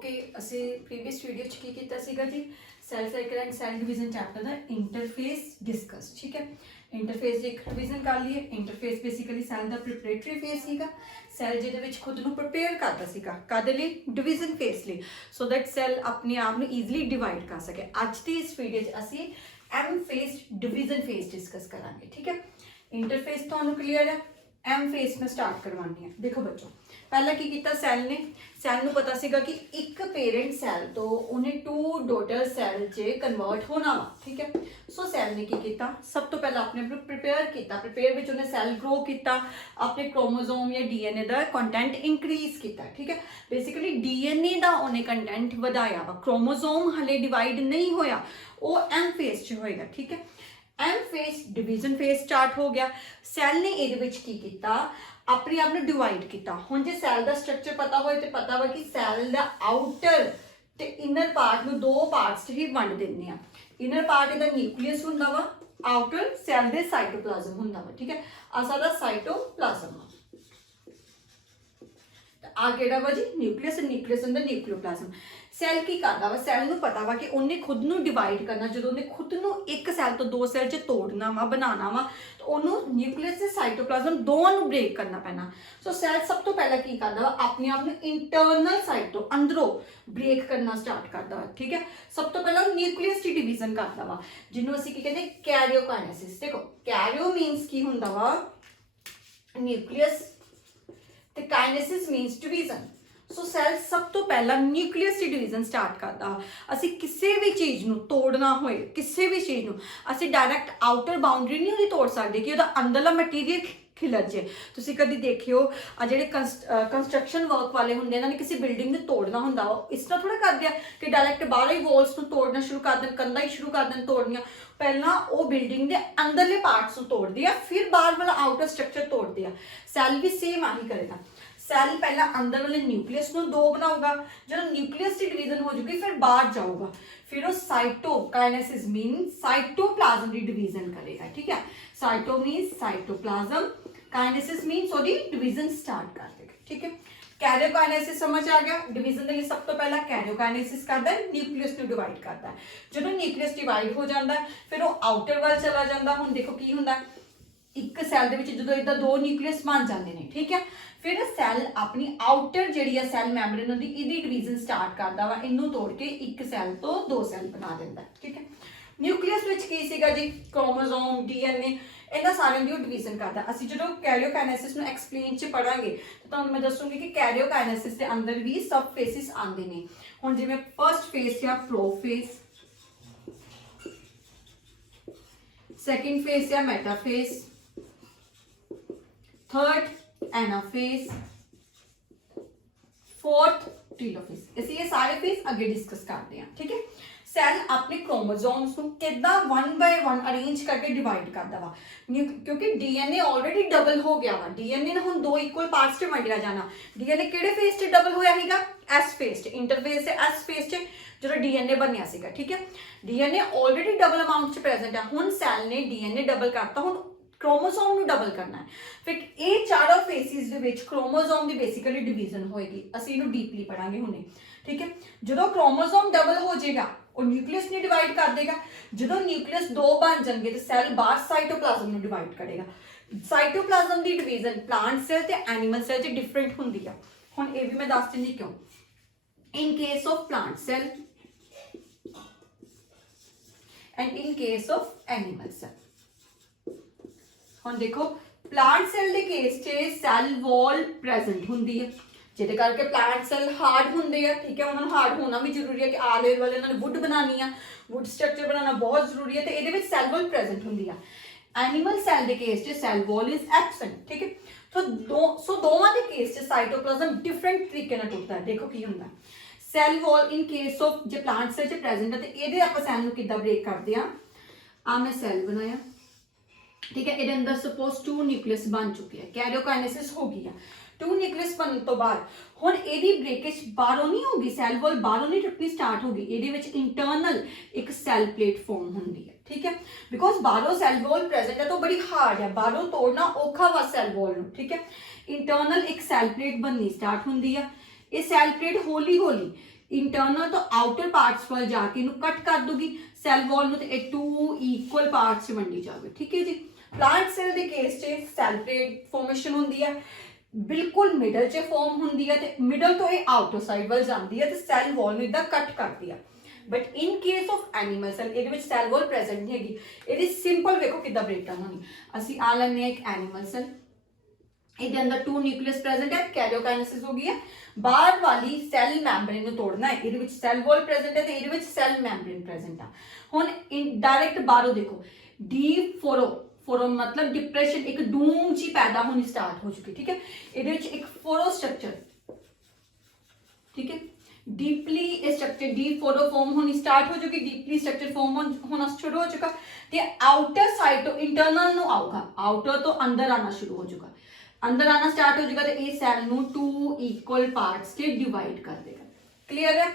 Okay ਅਸੀਂ previous video च की ਕੀਤਾ ਸੀਗਾ ਜੀ cell cycle and cell division chapter ਦਾ ਇੰਟਰਫੇਸ ਡਿਸਕਸ ਠੀਕ ਹੈ ਇੰਟਰਫੇਸ ਦੀ ਇੱਕ ਰਿਵੀਜ਼ਨ ਕਰ ਲਈਏ ਇੰਟਰਫੇਸ ਬੇਸਿਕਲੀ ਸੈਲ ਦਾ ਪ੍ਰੀਪਰੇਟਰੀ ਫੇਸ ਸੀਗਾ ਸੈਲ ਜਿਹਦੇ ਵਿੱਚ ਖੁਦ ਨੂੰ ਪ੍ਰਪੇਅਰ ਕਰਦਾ ਸੀਗਾ ਕਾਹਦੇ ਲਈ ਡਿਵੀਜ਼ਨ ਫੇਸ ਲਈ ਸੋ ਦੈਟ ਸੈਲ ਆਪਣੇ ਆਪ ਨੂੰ ਈਜ਼ੀਲੀ ਡਿਵਾਈਡ ਕਰ ਸਕੇ ਅੱਜ ਦੀ ਇਸ ਵੀਡੀਓ 'ਚ ਅਸੀਂ M face division face discuss करांगे ठीक है इंटरफेस तो क्लीयर है एम फेस में स्टार्ट करवानी है देखो बच्चों पहला की किया सैल ने सैल नूं पता सीगा कि एक पेरेंट सैल तो उन्हें 2 डॉटर सैल च कन्वर्ट होना वा ठीक है सो सैल ने की किया सब तो पहला अपने आप प्रिपेयर किया प्रिपेयर विच उन्हें सैल ग्रो किया अपने क्रोमोजोम या डीएनए का कंटेंट इंक्रीज किया ठीक है बेसिकली डीएनए का उन्हें कंटेंट वधाया वा क्रोमोजोम हले डिवाइड नहीं होया वो एम फेस च होएगा ठीक है M phase division phase start हो गया सैल ने ये की किया अपने आप में डिवाइड किया हुण जे सैल का स्ट्रक्चर पता होए तो पता वा कि सैल का आउटर ते इनर पार्ट में 2 पार्ट्स ही वंड दिंदे आ इनर पार्ट इहदा न्यूक्लियस हुंदा वा आउटर सैल दे साइटोप्लाज्म हुंदा वा ठीक है आ साडा साइटोप्लाज्म आ केड़ा वा जी न्यूक्लियस न्यूक्लियस हुंदा न्यूक्लियोप्लाज्म सैल की करदा वा सैल नूं पता वा कि उन्हें खुद नूं डिवाइड करना जदों उन्हें खुद नूं एक सैल तो 2 सैल च तोड़ना वा बनाना वा तो उन्हों न्यूक्लियस से साइटोप्लाज्म दोवां नूं ब्रेक करना पैना सो सैल सब तो पहला की करदा वा अपने आप नूं इंटरनल साइड तो अंदरों ब्रेक करना स्टार्ट करदा वा ठीक है सब तो पहला न्यूक्लियस दी डिवीजन करदा वा जिन्हों असीं की कहंदे कैरियोकाइनेसिस देखो कैरियो मीनस की हुंदा वा न्यूक्लियस ते kinesis means division so cell सब तो पहला न्यूक्लियस की डिवीजन स्टार्ट करता असी किसी भी चीज़ नूं तोड़ना होए किसी भी चीज़ नूं असी डायरैक्ट आउटर बाउंड्री नहीं उहदी तोड़ सकते कि उहदा अंदरला मटीरियल खिलर जे तुसीं कदी देखियो आ जिहड़े कंस्ट्रक्शन वर्क वाले हुंदे इन्हां ने किसी बिल्डिंग नूं तोड़ना हुंदा इस तरह थोड़ा करदे आ कि डायरैक्ट बाहरों ही वॉल्स नूं तोड़ना शुरू कर देण कंधां ही शुरू कर देण तोड़नियां पहला वो बिल्डिंग के अंदरले पार्ट्स नूं तोड़दे आ फिर बाहर वाला आउटर स्ट्रक्चर तोड़दे आ सैल भी सेम आही करेगा सैल पहला अंदर वाले न्यूक्लियस को 2 बनाऊगा जो न्यूक्लियस की डिवीजन हो जाएगी फिर बाहर जाऊगा फिर वो साइटोकाइनेसिस मीन साइटोप्लाज्म की डिवीजन करेगा ठीक है cyto mean cytoplasm kinesis mean sorry division start कर देगा ठीक है कैरियोकाइनेसिस समझ आ गया डिवीजन के लिए सब तो पहला कैरियोकाइनेसिस करता है न्यूक्लियस को डिवाइड करता है जो न्यूक्लियस डिवाइड हो जाता है फिर वो आउटर वाल चला जाता हुण देखो की हुंदा एक सैल दे विच जदों इदां 2 न्यूक्लियस बन जाते हैं ठीक है फिर सैल अपनी आउटर जिहड़ी है सैल मैम्ब्रेन होंदी इहदी डिवीजन स्टार्ट करदा वा इनू तोड़ के एक सैल तो 2 सैल बना दिंदा ठीक है न्यूक्लियस विच की सीगा जी क्रोमोसोम डीएनए इन्हां सारिਆਂ ਦੀ डिवीजन करदा ਅਸੀਂ ਜਦੋਂ कैरियोकाइनेसिस ਨੂੰ एक्सप्लेन ਚ ਪੜਾਂਗੇ ਤਾਂ ਤੁਹਾਨੂੰ ਮੈਂ ਦੱਸੂਗੀ ਕਿ कैरियोकाइनेसिस ਦੇ ਅੰਦਰ ਵੀ सब फेसिस ਆਉਂਦੇ ਨੇ ਹੁਣ ਜਿਵੇਂ ਫਰਸਟ ਫੇਸ ਜਾਂ प्रोफेस सेकंड फेस या मेटाफेस थर्ड एनाफेस फोर्थ टेलोफेस इसे ये सारे फेस आगे डिस्कस करते हैं ठीक है सैल अपने क्रोमोसोम्स को कितना 1 बाय 1 अरेंज करके डिवाइड करता वा क्योंकि डीएनए ऑलरेडी डबल हो गया वा डीएनए ने हुण 2 इक्वल पार्ट्स च वंडिया जाना डीएनए किहड़े फेस च डबल होया हैगा एस फेस च इंटरफेस से एस फेस च जो डीएनए बनिया सीगा ठीक है डीएनए ऑलरेडी डबल अमाउंट च प्रेजेंट है हुण सैल ने डीएनए डबल करता हुण क्रोमोसोम ਨੂੰ ਡਬਲ ਕਰਨਾ ਹੈ ਫਿਰ ਇਹ ਚਾਰੋਂ ਫੇਸਿਸ ਦੇ ਵਿੱਚ क्रोमोसोम ਦੀ ਬੇਸਿਕਲੀ ਡਿਵੀਜ਼ਨ ਹੋਏਗੀ ਅਸੀਂ ਇਹਨੂੰ ਡੀਪਲੀ ਪੜਾਂਗੇ ਹੁਣੇ ਠੀਕ ਹੈ ਜਦੋਂ क्रोमोसोम ਡਬਲ ਹੋ ਜਾਏਗਾ ਉਹ ਨਿਊਕਲੀਅਸ ਨੂੰ ਡਿਵਾਈਡ ਕਰ ਦੇਗਾ ਜਦੋਂ ਨਿਊਕਲੀਅਸ 2 ਬਣ ਜਾਣਗੇ ਤੇ ਸੈਲ ਬਾਹਰ ਸਾਈਟੋਪਲਾਜ਼ਮ ਨੂੰ ਡਿਵਾਈਡ ਕਰੇਗਾ ਸਾਈਟੋਪਲਾਜ਼ਮ ਦੀ ਡਿਵੀਜ਼ਨ ਪਲਾਂਟ ਸੈਲ ਤੇ ਐਨੀਮਲ ਸੈਲ 'ਚ ਡਿਫਰੈਂਟ ਹੁੰਦੀ ਆ ਹੁਣ ਇਹ ਵੀ ਮੈਂ ਦੱਸ ਦਿੰਦੀ ਕਿਉਂ in case of plant cell and in case of animal cell ਹੁਣ ਦੇਖੋ ਪਲਾਂਟ ਸੈਲ ਦੇ ਕੇਸ 'ਚ ਸੈਲ ਵਾਲ ਪ੍ਰੈਜ਼ੈਂਟ ਹੁੰਦੀ ਹੈ ਜਿਹਦੇ ਕਰਕੇ ਪਲਾਂਟ ਸੈਲ ਹਾਰਡ ਹੁੰਦੇ ਆ ਠੀਕ ਹੈ ਉਹਨਾਂ ਨੂੰ ਹਾਰਡ ਹੋਣਾ ਵੀ ਜ਼ਰੂਰੀ ਹੈ ਕਿ ਆਲੇ ਵਾਲੇ ਉਹਨਾਂ ਨੇ ਵੁੱਡ ਬਣਾਉਣੀ ਆ ਵੁੱਡ ਸਟਰਕਚਰ ਬਣਾਉਣਾ ਬਹੁਤ ਜ਼ਰੂਰੀ ਹੈ ਤੇ ਇਹਦੇ ਵਿੱਚ ਸੈਲ ਵਾਲ ਪ੍ਰੈਜ਼ੈਂਟ ਹੁੰਦੀ ਆ ਐਨੀਮਲ ਸੈਲ ਦੇ ਕੇਸ 'ਚ ਸੈਲ ਵਾਲ ਇਜ਼ ਐਬਸੈਂਟ ਠੀਕ ਹੈ ਸੋ ਦੋਵਾਂ ਦੇ ਕੇਸ 'ਚ ਸਾਈਟੋਪਲਾਜ਼ਮ ਡਿਫਰੈਂਟ ਤਰੀਕੇ ਨਾਲ ਟੁੱਟਦਾ ਹੈ ਦੇਖੋ ਕੀ ਹੁੰਦਾ cell wall in case of ਜੇ ਪਲਾਂਟ ਸੈਲ 'ਚ ਪ੍ਰੈਜ਼ੈਂਟ ਹੈ ਤੇ ਇਹਦੇ ਆਪਾਂ ਸੈਲ ਨੂੰ ਕਿੱਦਾਂ ਬ੍ਰੇਕ ਕਰਦੇ ਆ ਆ ਮੈਂ ਸੈਲ ਬਣਾਇਆ ठीक है ये अंदर सपोज 2 न्यूक्लियस बन चुकी है कैरियोकाइनेसिस हो गई है 2 न्यूक्लियस बनने तो बाद हुण इहदी ब्रेकेज बाहरों नहीं होगी सैल वॉल बाहरों नहीं टुटनी स्टार्ट होगी इहदे विच इंटरनल एक सैल प्लेट फॉर्म होंदी है ठीक है बिकॉज बाहरों सैल वॉल प्रेजेंट है तो बड़ी हार्ड है बाहरों तोड़ना औखा वा सैल वॉल नूं ठीक है इंटरनल एक सैल प्लेट बननी स्टार्ट होंदी है ये सैल प्लेट हौली हौली ਇੰਟਰਨਲ ਤੋਂ ਆਊਟਰ ਪਾਰਟਸ ਵੱਲ ਜਾ ਕੇ ਇਹਨੂੰ ਕੱਟ ਕਰ ਦੂਗੀ ਸੈੱਲ ਵਾਲ ਨੂੰ, ਤੇ ਇਹ 2 ਇਕੁਅਲ ਪਾਰਟਸ 'ਚ ਵੰਡੀ ਜਾਵੇ। ਠੀਕ ਹੈ ਜੀ। ਪਲਾਂਟ ਸੈਲ ਦੇ ਕੇਸ 'ਚ ਸੈਲ ਪਲੇਟ ਫਾਰਮੇਸ਼ਨ ਹੁੰਦੀ ਹੈ, ਬਿਲਕੁਲ ਮਿਡਲ 'ਚ ਫਾਰਮ ਹੁੰਦੀ ਹੈ, ਤੇ ਮਿਡਲ ਤੋਂ ਇਹ ਆਊਟਰ ਸਾਈਡ ਵੱਲ ਜਾਂਦੀ ਹੈ ਤੇ ਸੈੱਲ ਵਾਲ ਨੂੰ ਇਦਾਂ ਕੱਟ ਕਰਦੀ ਹੈ। But in case of animal cell ਇਹਦੇ ਵਿੱਚ ਸੈਲ ਵਾਲ ਪ੍ਰੈਜ਼ੈਂਟ ਨਹੀਂ ਹੈਗੀ। ਇਹਦੀ ਸਿੰਪਲ ਵੇਖੋ ਕਿੱਦਾਂ ਬ੍ਰੇਕਡਾਊਨ ਹੋਣੀ। ਅਸੀਂ ਆ ਲੈਂਦੇ ਹਾਂ ਇੱਕ ਐਨੀਮਲ ਸੈਲ, ਇਹਦੇ ਅੰਦਰ 2 ਨਿਊਕਲੀਅਸ ਪ੍ਰੈਜ਼ੈਂਟ ਹੈ, ਕੈਰੀਓਕਾਈਨੇਸਿਸ ਹੋ ਗਈ ਹੈ। ਬਾਹਰ ਵਾਲੀ ਸੈਲ ਮੈਂਬਰੇਨ ਨੂੰ ਤੋੜਨਾ ਹੈ, ਇਹਦੇ ਵਿੱਚ ਸੈਲ ਵਾਲ ਪ੍ਰੈਜ਼ੈਂਟ ਹੈ ਤੇ ਇਹਦੇ ਵਿੱਚ ਸੈਲ ਮੈਂਬਰੇਨ ਪ੍ਰੈਜ਼ੈਂਟ ਆ। ਹੁਣ ਇਨਡਾਇਰੈਕਟ ਬਾਹਰੋਂ ਦੇਖੋ, ਫੋਰੋ मतलब डिप्रेशन, एक डूम जी पैदा होनी स्टार्ट हो चुकी। ठीक है, ਇਹਦੇ ਵਿੱਚ ਇੱਕ ਫੋਰੋ ਸਟਰਕਚਰ, ठीक है, डीपली स्ट्रक्चर डी फोरो फॉर्म होनी स्टार्ट हो चुकी, डीपली स्ट्रक्चर फॉर्म होना शुरू हो चुका, ते आउटर साइड तो इंटरनल नु आऊगा, आउटर तो अंदर आना शुरू हो चुका, अंदर आना स्टार्ट हो चुका, तो ये सैल नु 2 इक्वल पार्ट्स के डिवाइड कर देगा। क्लियर है।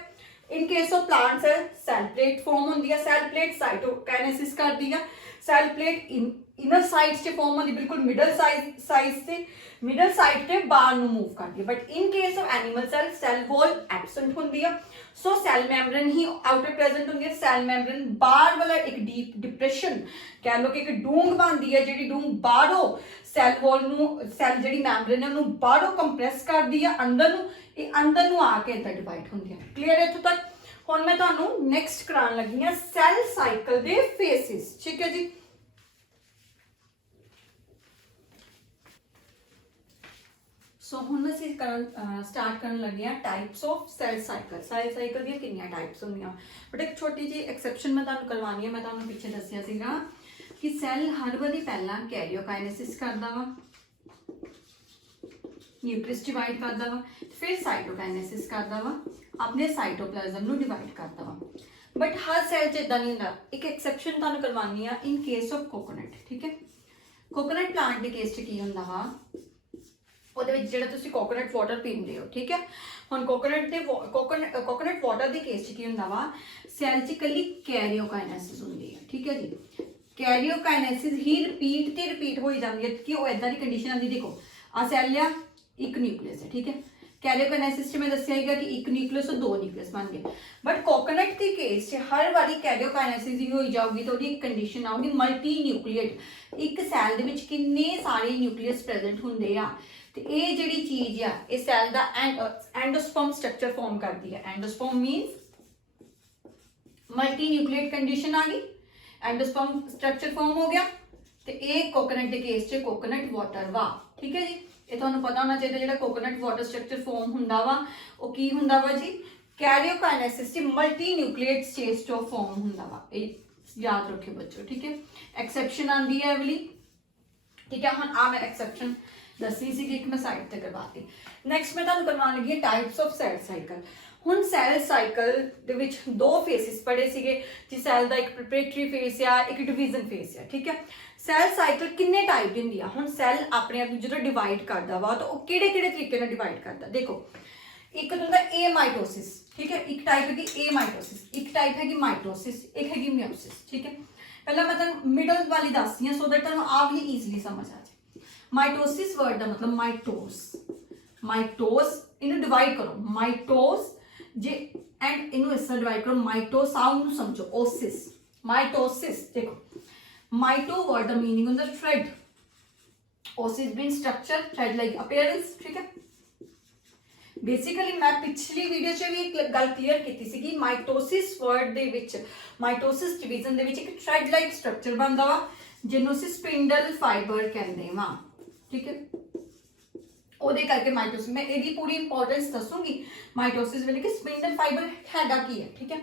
In case of plant cell plate form होंदी है, सेल प्लेट साइटोकाइनेसिस कर दी है, सेल प्लेट इनर साइड से फॉर्म होंदी, बिल्कुल मिडल साइड से मिडल साइड से बाहर नु मूव करती है। But in case of animal cell wall absent होंदी है, सो सेल मेम्ब्रेन ही आउटर प्रेजेंट होंदी है। सेल मेम्ब्रेन बाहर वाला एक डीप डिप्रेशन कह लो कि एक डूंग बनती है, जिहड़ी डूंग बाहरों सैल वॉल नु सैल जिहड़ी मैम्ब्रेन है उन्होंने बाहरों कंप्रेस कर दी है, अंदर नु आके इधर डिवाइड होंदी है। क्लियर है इत्थों तक। हुण मैं तुहानू नैक्सट कराउण लगी हां सैल साइकिल दे फेसिस। ठीक है जी। सो हुण असीं स्टार्ट करन लगे हां types of cell cycle. Cell cycle दी कितनी टाइप्स होंदियां, बट एक छोटी जी एक्सेप्शन मैं तुहानू करवानी है। मैं तुहानू पीछे दस्सिया सीगा कि सैल हर वारी पहला कैरियोकाइनेसिस करदा वा, न्यूक्लियस डिवाइड करदा वा, फिर साइटोकाइनेसिस करदा वा, अपने साइटोप्लाज्म नु डिवाइड करदा वा। बट हर सैल च इदां नहीं हुंदा। एक एक्सेप्शन तुहानू करवानी है इन केस ऑफ कोकोनट। ठीक है, कोकोनट प्लांट के केस च की हुंदा वा, ਉਹਦੇ ਵਿੱਚ ਜਿਹੜਾ ਤੁਸੀਂ ਕੋਕੋਨਟ ਵਾਟਰ ਪੀਂਦੇ ਹੋ। ਠੀਕ ਹੈ, ਹੁਣ ਕੋਕੋਨਟ ਵਾਟਰ ਦੇ ਕੇਸ 'ਚ ਕੀ ਹੁੰਦਾ ਵਾ, ਸੈਲ 'ਚ ਇਕੱਲੀ ਕੈਰੀਓਕਾਈਨੇਸਿਸ ਹੁੰਦੀ ਹੈ। ਠੀਕ ਹੈ ਜੀ, ਕੈਰੀਓਕਾਈਨੇਸਿਸ ਹੀ ਰਿਪੀਟ ਹੋਈ ਜਾਂਦੀ ਹੈ ਕਿ ਉਹ ਇਦਾਂ ਦੀ ਕੰਡੀਸ਼ਨ ਆਉਂਦੀ। ਦੇਖੋ ਆ ਸੈਲ ਆ, ਇੱਕ ਨਿਊਕਲੀਅਸ ਹੈ। ਠੀਕ ਹੈ, कैरियोकाइनेसिस में दसिया है कि एक न्यूक्लियस और 2 न्यूक्लियस बन गए। बट कोकोनट के केस हर बारी कैरियोकाइनेसिस ही हो जाऊगी तो एक कंडीशन आऊगी मल्टी न्यूक्लिएट, एक सैल दे विच किन्ने सारे न्यूक्लियस प्रेजेंट हुंदे आ, ते ये जिहड़ी चीज आ ये सैल दा एंडोस्पर्म स्ट्रक्चर फॉर्म करती है। Endosperm means multi nucleate condition आ गई, एंडोस्पर्म स्ट्रक्चर फॉर्म हो गया, ते ये कोकोनट के केस च कोकोनट वाटर वा। ठीक है जी, ਇਹ ਤੁਹਾਨੂੰ ਪਤਾ ਹੋਣਾ ਚਾਹੀਦਾ ਜਿਹੜਾ ਕੋਕੋਨਟ ਵਾਟਰ ਸਟਰਕਚਰ ਫਾਰਮ ਹੁੰਦਾ ਵਾ ਉਹ ਕੀ ਹੁੰਦਾ ਵਾ ਜੀ, ਕੈਰੀਓਕਾਈਨੇਸਿਸ ਚ ਮਲਟੀ ਨਿਊਕਲੀਏਟ ਸਟੇਜ ਤੋਂ ਫਾਰਮ ਹੁੰਦਾ ਵਾ। ਇਹ ਯਾਦ ਰੱਖਿਓ ਬੱਚੋ। ਠੀਕ ਹੈ, ਐਕਸੈਪਸ਼ਨ ਆਂਦੀ ਹੈ ਐਵਲੀ। ਠੀਕ ਹੈ, ਹੁਣ ਆ ਮੈਂ ਐਕਸੈਪਸ਼ਨ ਦੱਸੀ ਸੀ ਕਿ ਇੱਕ ਮੈਂ ਸਾਈਡ ਤੇ ਕਰਵਾਤੀ। ਨੈਕਸਟ ਮੈਂ ਤੁਹਾਨੂੰ ਕਰਵਾਉਣ ਲੱਗੀ ਟਾਈਪਸ ਆਫ ਸੈਲ ਸਾਈਕਲ। ਹੁਣ ਸੈਲ ਸਾਈਕਲ ਦੇ ਵਿੱਚ 2 ਫੇਸਿਸ ਪੜੇ ਸੀਗੇ ਜੀ, ਸੈਲ ਦਾ ਇੱਕ ਪ੍ਰੀਪੇਰੇਟਰੀ ਫੇਸ ਆ, ਇੱਕ ਡਿਵੀਜ਼ਨ ਫੇਸ ਆ। ਠੀਕ ਹੈ, ਸੈਲ ਸਾਈਕਲ ਕਿੰਨੇ ਟਾਈਪ ਦੀ ਹੁੰਦੀ ਆ। ਹੁਣ ਸੈਲ ਆਪਣੇ ਆਪ ਨੂੰ ਜਦੋਂ ਡਿਵਾਈਡ ਕਰਦਾ ਵਾ ਤਾਂ ਉਹ ਕਿਹੜੇ ਤਰੀਕੇ ਨਾਲ ਡਿਵਾਈਡ ਕਰਦਾ। ਦੇਖੋ ਇੱਕ ਹੁੰਦਾ ਏ ਮਾਈਟੋਸਿਸ। ਠੀਕ ਹੈ, ਇੱਕ ਟਾਈਪ ਹੈਗੀ ਏ ਮਾਈਟੋਸਿਸ, ਇੱਕ ਟਾਈਪ ਹੈਗੀ ਮਾਈਟੋਸਿਸ, ਇੱਕ ਹੈਗੀ ਮਿਓਸਿਸ। ਠੀਕ ਹੈ, ਪਹਿਲਾਂ ਮੈਂ ਤੁਹਾਨੂੰ ਮਿਡਲ ਵਾਲੀ ਦੱਸਦੀ ਹਾਂ ਸੋ ਦੈਟ ਤੁਹਾਨੂੰ ਆਪ ਵੀ ਈਜ਼ੀਲੀ ਸਮਝ ਆ ਜਾਏ। ਮਾਈਟੋਸਿਸ ਵਰਡ ਦਾ ਮਤਲਬ ਮਾਈਟੋਸ ਇਹਨੂੰ ਡਿਵਾਈਡ ਕਰੋ, ਮਾਈਟੋਸ जे एंड इनू इस तरह डिवाइड करो, माइटो साउंड नु समझो, ओसिस माइटोसिस। देखो mito word the meaning of the thread, osis been structure, thread like appearance. ठीक है, बेसिकली मैं पिछली वीडियो च भी एक गल क्लीयर की सी कि माइटोसिस वर्ड दे विच माइटोसिस डिवीजन दे विच एक थ्रेड लाइक स्ट्रक्चर बनदा वा जिन्नू असीं स्पिंडल फाइबर कहंदे वा। ठीक है, ਉਹਦੇ ਕਰਕੇ ਮਾਈਟੋਸਿਸ ਮੈਂ ਇਹਦੀ ਪੂਰੀ ਇੰਪੋਰਟੈਂਸ ਦੱਸੂਗੀ ਮਾਈਟੋਸਿਸ ਵੇਲੇ ਕਿ ਸਪਿੰਡਲ ਫਾਈਬਰ ਹੈਗਾ ਕੀ ਹੈ। ਠੀਕ ਹੈ,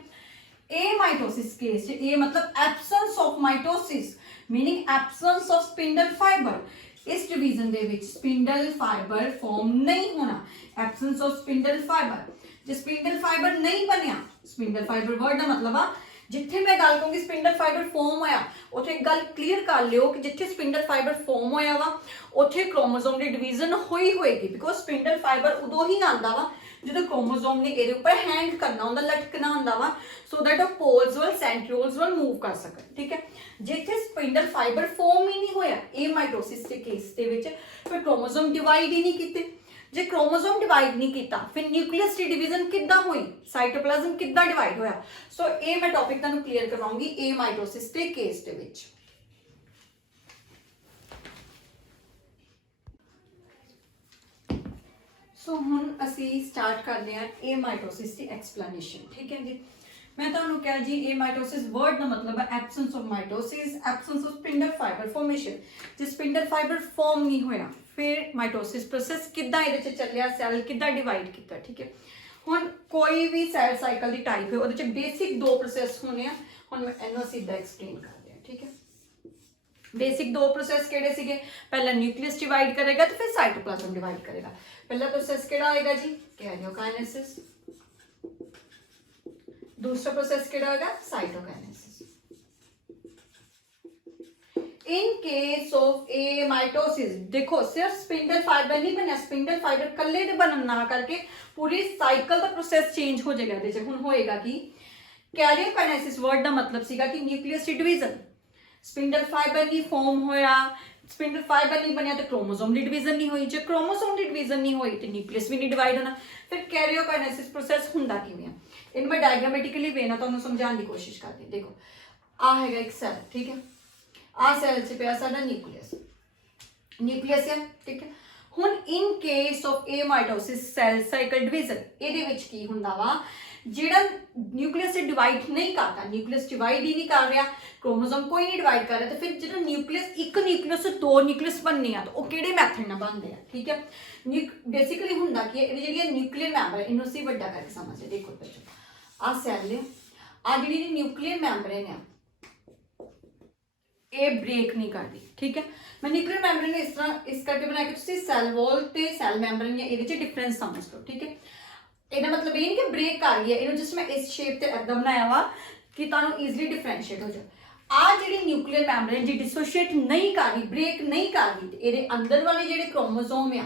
ਇਹ ਮਾਈਟੋਸਿਸ ਕੇਸ ਇਹ ਮਤਲਬ absence of mitosis meaning absence of spindle fibre. इस डिवीजन दे विच स्पिंडल फाइबर फॉर्म नहीं होना, एब्सेंस ऑफ स्पिंडल फाइबर। जे स्पिंडल फाइबर नहीं बनया, स्पिंडल फाइबर वर्ड का मतलब आ जिथे मैं गल कहूँगी स्पिंडल फाइबर फॉर्म होया उत्थे एक गल क्लीयर कर लियो कि जिथे स्पिंडल फाइबर फॉर्म होया वा उत्थे क्रोमोसोम की डिवीजन होई होएगी, बिकॉज स्पिंडल फाइबर उदों ही आंदा वा जो क्रोमोसोम ने इहदे उपर हैंग करना हुंदा, लटकना हुंदा वा सो दैट वो पोल्स वल सेंट्रियोल्स वल मूव कर सकन। ठीक है, जिथे स्पिंडल फाइबर फॉर्म ही नहीं होया ए माइटोसिस के केस दे विच फिर क्रोमोसोम डिवाइड ही नहीं कीते जे क्रोमोसोम डिवाइड नहीं किया फिर न्यूक्लियस की डिवीजन किद्दां हुई, साइटोप्लाज्म किद्दां डिवाइड होया। सो ये मैं टॉपिक तुहानूं क्लीयर करवाऊंगी ए माइटोसिस के केस दे विच। सो हुण असी स्टार्ट करते हैं ए माइटोसिस की एक्सप्लेनेशन। ठीक है जी, मैं तुहानूं कहा जी ए माइटोसिस वर्ड का मतलब है absence of mitosis, absence of spindle fibre formation. जो स्पिंडल फाइबर फॉर्म नहीं होया फिर माइटोसिस प्रोसैस किद्दां इहदे च चलिया, सैल किद्दां डिवाइड किया। ठीक है, हुण कोई भी सैल साइकिल की टाइप है उहदे च बेसिक दो प्रोसैस होने हैं। हुण मैं इहनूं सीधा एक्सप्लेन करते हैं। ठीक है, बेसिक दो प्रोसैस किहड़े सीगे, पहला न्यूक्लियस डिवाइड करेगा तो फिर साइटोप्लाज्म डिवाइड करेगा। पहला प्रोसैस किहड़ा होएगा जी, कैरियोकाइनेसिस। दूसरा प्रोसेस किहड़ा होगा, cytokinesis. In case of a mitosis देखो सिर्फ स्पिंडल फाइबर नहीं बनया, स्पिंडल फाइबर कल्ले दे बनन ना करके पूरी साइकिल का प्रोसेस चेंज हो जाएगा। इहदे च हुण होएगा कि कैरियोकाइनेसिस वर्ड का मतलब सीगा कि न्यूक्लियस की डिवीजन, स्पिंडल फाइबर नहीं फॉर्म होया, स्पिंडल फाइबर नहीं बनया तो क्रोमोसोम की डिवीजन नहीं हुई, जो क्रोमोसोम की डिवीजन नहीं हुई तो न्यूक्लियस भी नहीं डिवाइड होना। फिर कैरियोकाइनेसिस प्रोसेस हुंदा किवें है, इन मैं डायग्रामेटिकली वे ना तुहानूं समझाउण की कोशिश करती। देखो आ हैगा एक सैल, ठीक है, आ सैल च पिया साडा न्यूक्लियस, न्यूक्लियस है। ठीक है, हुण in case of a mitosis cell cycle division इहदे विच की हुंदा वा, जिहड़ा न्यूक्लियस से डिवाइड नहीं करता, न्यूक्लियस डिवाइड ही नहीं कर रहा, क्रोमोसोम कोई नहीं डिवाइड कर रहा, तो फिर जो न्यूक्लियस एक न्यूक्लियस से दो न्यूक्लियस बनने हैं तो वो किहड़े मैथड नाल बनते हैं। ठीक है, बेसिकली हुंदा कि जी न्यूक्लियर मैंबर है, इन्हूं असीं वड्डा करके समझे। देखो बच्चों आ सैल है, आ जी न्यूक्लियर मैंबरेन है ये ब्रेक नहीं करती। ठीक है, मैं न्यूक्लियर मैंबरेन इस तरह इस करके बनाया कि तुसीं सैल वॉल ते सैल मैंबरेन या इहदे च डिफरेंस समझ लो। ठीक है, ਇਹਦਾ मतलब ये नहीं कि ब्रेक कर गई है, इन्होंने जस्ट मैं इस शेप से इदा बनाया वा कि तुहानूं ईजिली डिफरेंशिएट हो जाए। आ जी न्यूक्लियर मैंबरेन जी डिसोशिएट नहीं कर रही, ब्रेक नहीं कर रही, ये अंदर वाले जो क्रोमोसोम आ,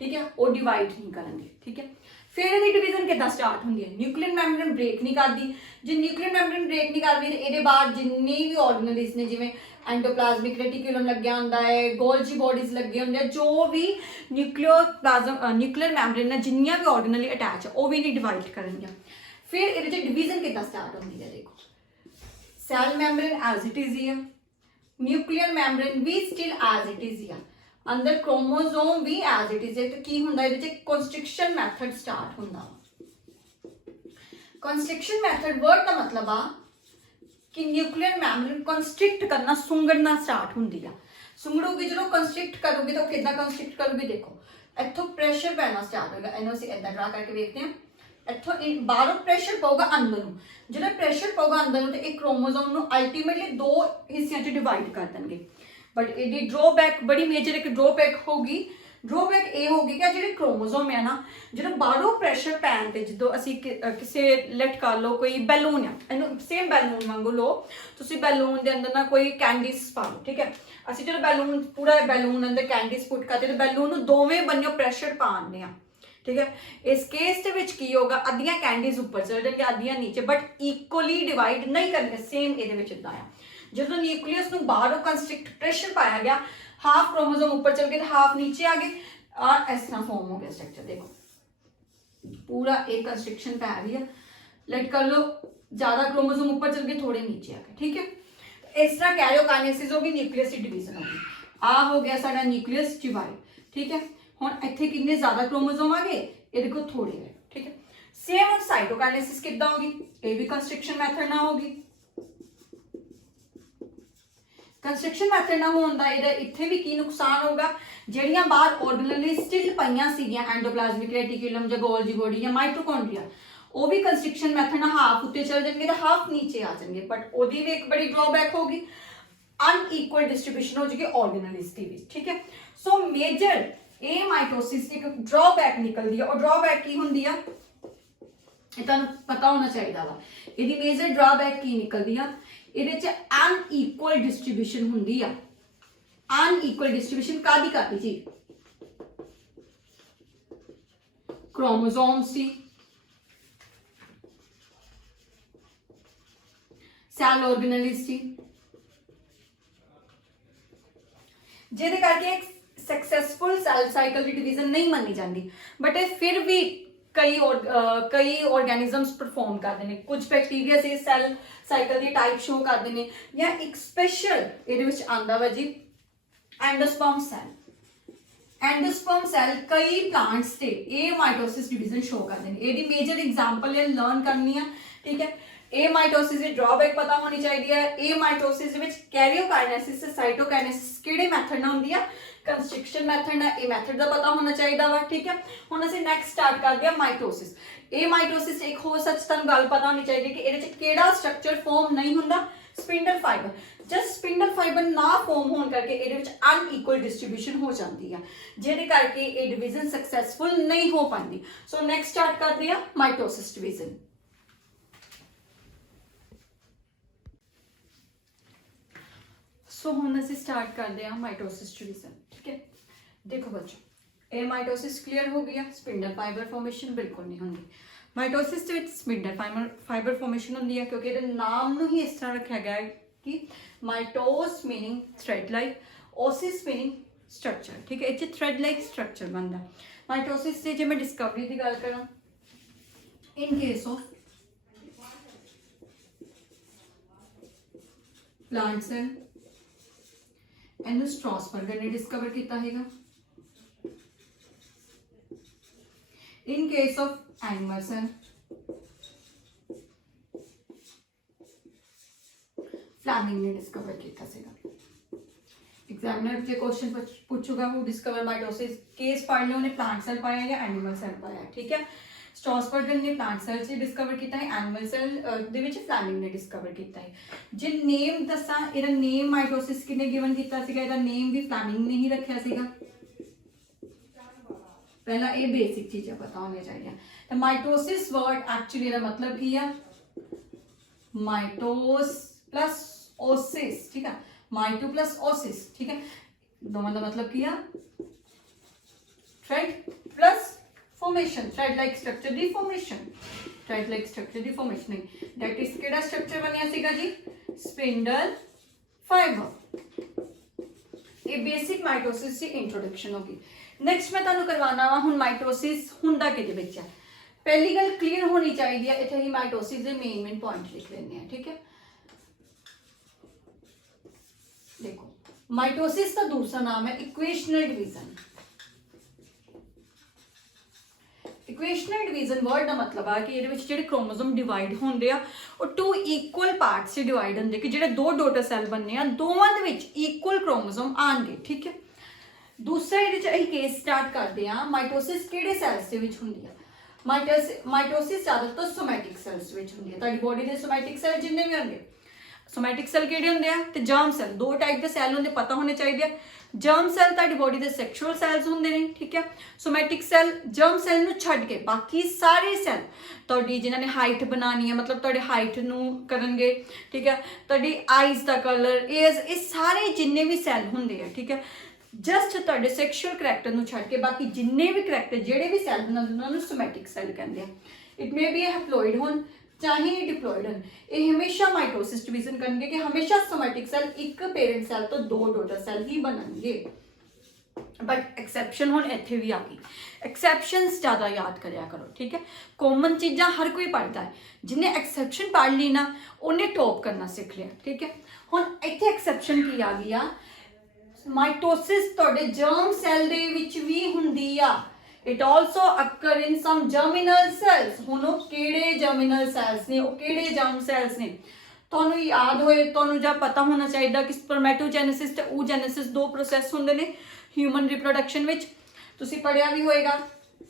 ठीक है, वो डिवाइड नहीं करेंगे। ठीक है, फिर ये डिवीजन कितना स्टार्ट होंगी है, न्यूक्लियर मैंबरेन ब्रेक नहीं करती, जो न्यूक्लियर मैंबरेन ब्रेक नहीं कर रही ये बाद जिन्नी भी ऑर्गेनलिज ने जिवें एंडोप्लाज्मिक रेटिकुलम लग्या हुंदा है, गोल्जी बॉडीज लगे होंगे, जो भी न्यूक्लियर मैंबरेन ने जिन्नियां भी ऑर्गेनली अटैच है वो भी नहीं डिवाइड करेंगे। फिर ये डिवीजन कितना स्टार्ट होंगी है, देखो cell membrane as it is ही है, न्यूक्लियर मैंबरेन भी स्टिल एज इट इज ही है, अंदर क्रोमोसोम भी एज इट इज है। तो की हुंदा इहदे च कंस्ट्रक्शन मैथड स्टार्ट हुंदा। कंस्ट्रक्शन मैथड वर्ड का मतलब आ कि न्यूक्लियर मैंबरेन कंस्ट्रिक्ट करना, सुंगड़ना स्टार्ट होंदी है। सुंगड़ोगी जो कंस्ट्रिक्ट करोगे तो कितना कंस्ट्रिक्ट करोगे, देखो इत्थों प्रेशर पैना स्टार्ट होगा, इन्हों असीं इदां ड्रा करके देखते हैं, इत्थों बाहरों प्रेशर पऊगा अंदर नूं, जो प्रेशर पऊगा अंदर नूं ते एक क्रोमोसोम नूं अल्टीमेटली दो हिस्सियां च डिवाइड कर देंगे। बट ये ड्रॉबैक बड़ी मेजर एक ड्रॉबैक होगी, ड्रॉबैक ये होगी कि जो क्रोमोसोम है ना, जो बाहरों प्रेशर पैन पर जो असी किसी लटका लो कोई बैलून है, इनू सेम बैलून वांगू लो, तुम बैलून के अंदर ना कोई कैंडीज पा लो। ठीक है, असी जो बैलून पूरा बैलून अंदर कैंडीज पुट करते तो बैलून दोवें बन्नों प्रेशर पाने हैं। ठीक है, इस केस के विच की होगा, अद्धियां कैंडीज उपर चल जाएंगे, अद्धियां नीचे, बट इक्वली डिवाइड नहीं करने, सेम ये इदा है। जो न्यूक्लियस नूं बाहरों कंस्ट्रिक्ट प्रेशर पाया गया, हाफ क्रोमोसोम ऊपर चल गए तो हाफ नीचे आ गए, और इस तरह फॉर्म हो गया स्ट्रक्चर। देखो पूरा एक कंस्ट्रक्शन पै रही है, लेट कर लो ज्यादा क्रोमोसोम ऊपर चल गए, थोड़े नीचे आ गए। ठीक है, तो इस तरह कैरियोकाइनेसिस होगी, न्यूक्लियस की डिवीजन होगी। आ हो गया साडा न्यूक्लियस डिवाइड। ठीक है, हुण इत्थे कितने ज्यादा क्रोमोसोम आ गए, ये देखो थोड़े गए। ठीक है, सेम हम साइटोकाइनेसिस किद्दां होगी, ये भी कंस्ट्रक्शन मैथड ना होगी, कंस्ट्रक्शन मैथड ना होंदा इत्थे भी की नुकसान होगा, ਜਿਹੜੀਆਂ ਬਾਹਰ ऑर्गेनली स्टिल पईयां सीगियां एंडोप्लाज्मिक रेटिकुलम ਜਾਂ गोल्जी बॉडी ਜਾਂ माइटोकॉन्ड्रिया, वो भी कंस्ट्रक्शन मैथड ना हाफ उत्ते चल जाएंगे तो हाफ नीचे आ जाएंगे, बट ओदी भी एक बड़ी ड्रॉबैक होगी, अनईक्वल डिस्ट्रीब्यूशन हो जाएगी ऑर्गेनलीज की भी। ठीक है, सो मेजर ए माइटोसिस एक ड्रॉबैक निकलती है, और ड्रॉबैक की होंदी है ये तुहानूं पता होना चाहिए वा, इहदी मेजर ड्रॉबैक की निकलती है, ਇਹਦੇ ਚ ਅਨਈਕੁਅਲ ਡਿਸਟ੍ਰੀਬਿਊਸ਼ਨ ਹੁੰਦੀ ਆ। ਅਨਈਕੁਅਲ ਡਿਸਟ੍ਰੀਬਿਊਸ਼ਨ ਕਾਦੀ ਕਰਦੀ ਜੀ, क्रोमोसोम्स की, सैल ऑर्गेनल्स की, ਜਿਹਦੇ ਕਰਕੇ सक्सेसफुल सैल साइकिल की डिवीजन नहीं मनी जाती, बट ये फिर भी कई ऑर्गेनिजम्स परफॉर्म करते हैं। कुछ बैक्टीरिया से सैल साइकिल की टाइप शो करते हैं, या एक स्पेशल ये आंदा वा जी एंडोस्पर्म सैल। एंडोस्पर्म सैल कई प्लांट्स से ये माइटोसिस डिवीजन शो करते हैं। ये मेजर एग्जांपल है लर्न करनी है, ठीक है। ए माइटोसिस की ड्रॉबैक पता होनी चाहिए है। ए माइटोसिस विच कैरियोकाइनेसिस से साइटोकाइनेसिस किहड़े मैथड नाल हुंदी है, कंस्ट्रक्शन मैथड है, ए मैथड का पता होना चाहिए वा, ठीक है। हुण असीं नैक्सट स्टार्ट करते हैं माइटोसिस। ए माइटोसिस एक होर सच तुहानूं गल पता होनी चाहिए कि इहदे विच किहड़ा स्ट्रक्चर फॉर्म नहीं हुंदा, spindle fibre. Just spindle fibre ना फॉर्म होने करके ये अनईक्वल डिस्ट्रीब्यूशन हो जाती है, जिहदे करके ये डिवीजन सक्सेसफुल नहीं हो पाती। सो नैक्सट स्टार्ट करते हैं माइटोसिस डिवीजन। सो हुण असीं स्टार्ट करते हैं माइटोसिस डिवीजन, ठीक है। देखो बच्चों, ये माइटोसिस क्लीयर हो गया, स्पिंडल फाइबर फॉर्मेशन बिल्कुल नहीं होंगी। माइटोसिस ਦੇ ਵਿੱਚ स्पिंडल फाइबर फॉर्मेशन होंदी है, क्योंकि ਇਹਦੇ नाम ਨੂੰ ही इस तरह रखा गया है कि mitos meaning thread like, Oasis meaning structure, ठीक है। इस थ्रेड लाइक स्ट्रक्चर बनता है माइटोसिस से। जो मैं डिस्कवरी की गल करा, in case of plant cell इन्हू स्ट्रॉसबर्गर ने डिस्कवर किया है। In case of animal cell Flemming ने डिस्कवर किया सीगा। एग्जामिनर जो क्वेश्चन पूछूगा वो डिस्कवर माइटोसिस केस पढ़ लो, उन्हें प्लांट सेल पाया या एनिमल सेल पाया, ठीक है। स्ट्रॉसबर्गर ने प्लांट सेल से डिस्कवर किया है, एनिमल सेल दे विच फ्लैमिंग ने डिस्कवर किया है। जे नेम दसा, इहदा नेम माइटोसिस किने गिवन किया सीगा, इहदा नेम भी फ्लैमिंग ने ही रखा सीगा। पहला ये बेसिक चीज़ें पता होनी चाहिए। तो माइटोसिस वर्ड एक्चुअली का मतलब की है माइटोस प्लस ओसिस, ठीक है। माइटो प्लस ओसिस, ठीक है। दोनों का मतलब की है thread plus formation, thread like structure दी फॉर्मेशन, थ्रेड लाइक स्ट्रक्चर दी फॉर्मेशन नहीं। दैट इज केड़ा स्ट्रक्चर बनया सीगा जी, स्पिंडल फाइबर। ये बेसिक माइटोसिस की इंट्रोडक्शन होगी। नैक्सट मैं तुहानूं करवाना वा हुण माइटोसिस हुंदा किहदे विच है। पहली गल क्लीयर होनी चाहिए है, इत्थे ही माइटोसिस के मेन पॉइंट लिख लेने हैं, ठीक है। देखो, माइटोसिस का दूसरा नाम है equational division. Equational division word का मतलब है कि ये क्रोमोसोम डिवाइड होंगे और टू इक्वल पार्ट्स से डिवाइड होंगे कि जो दो डॉटर सैल बनने दोवां दे विच इक्वल क्रोमोसोम आएंगे, ठीक है। दूसरा ये केस स्टार्ट करते हैं माइटोसिस किहड़े सैल्स दे विच हुंदी है। माइटोसिस ज़्यादातर सोमैटिक सैल्स विच हुंदी है। तुहाडी बॉडी दे सोमैटिक सैल जिन्ने भी होंगे, सोमैटिक सैल किहड़े हुंदे आ ते जर्म सैल, दो टाइप के सैल होंदे, पता होने चाहिए। जर्म सैल तुहाडी बॉडी दे सेक्शुअल सैल्स होंदे ने, ठीक है। सोमैटिक सैल जर्म सैल नूं छड्ड के बाकी सारे सैल तुहाडी जिन्हां ने हाइट बनानी है, मतलब तुहाडी हाइट नूं करनगे, ठीक है। तुहाडी आईज दा कलर, एज, ये सारे जिन्ने भी सैल होंदे आ, ठीक है। जस्ट तुहाडे सैक्शुअल करैक्टर नूं छड्ड के बाकी जिन्ने भी करैक्टर जिहड़े भी सैल होंदे उन्हां नूं सोमैटिक सैल कहंदे आ। इट मे बी हैप्लॉइड होण चाहे डिप्लॉइड होण, ये हमेशा माइटोसिस डिवीजन करेंगे कि हमेशा सोमैटिक सैल एक पेरेंट सैल तो दो डॉटर सैल ही बननगे। बट एक्सैप्शन हुण इत्थे भी आ गई। एक्सैप्शनस ज़्यादा याद करिया करो, ठीक है। कॉमन चीज़ां हर कोई पढ़ता है, जिन्हें एक्सैप्शन पढ़ ली ना उन्हें टॉप करना सीख लिया, ठीक है। हुण इत्थे एक्सैप्शन की आ गई आ, माइटोसिस तुहाडे जर्म सैल दे विच भी हुंदी आ। It also occur in some germinal cells. हुण ओह किहड़े जर्मिनल सैल्स ने, ओह किहड़े जर्म सैल्स ने तुहानूं याद होए, तुहानूं जां पता होना चाहिए कि स्पर्मेटोजेनेसिस ते oogenesis दो प्रोसैस हुंदे ने ह्यूमन रिप्रोडक्शन विच। तुसीं पढ़िया भी होएगा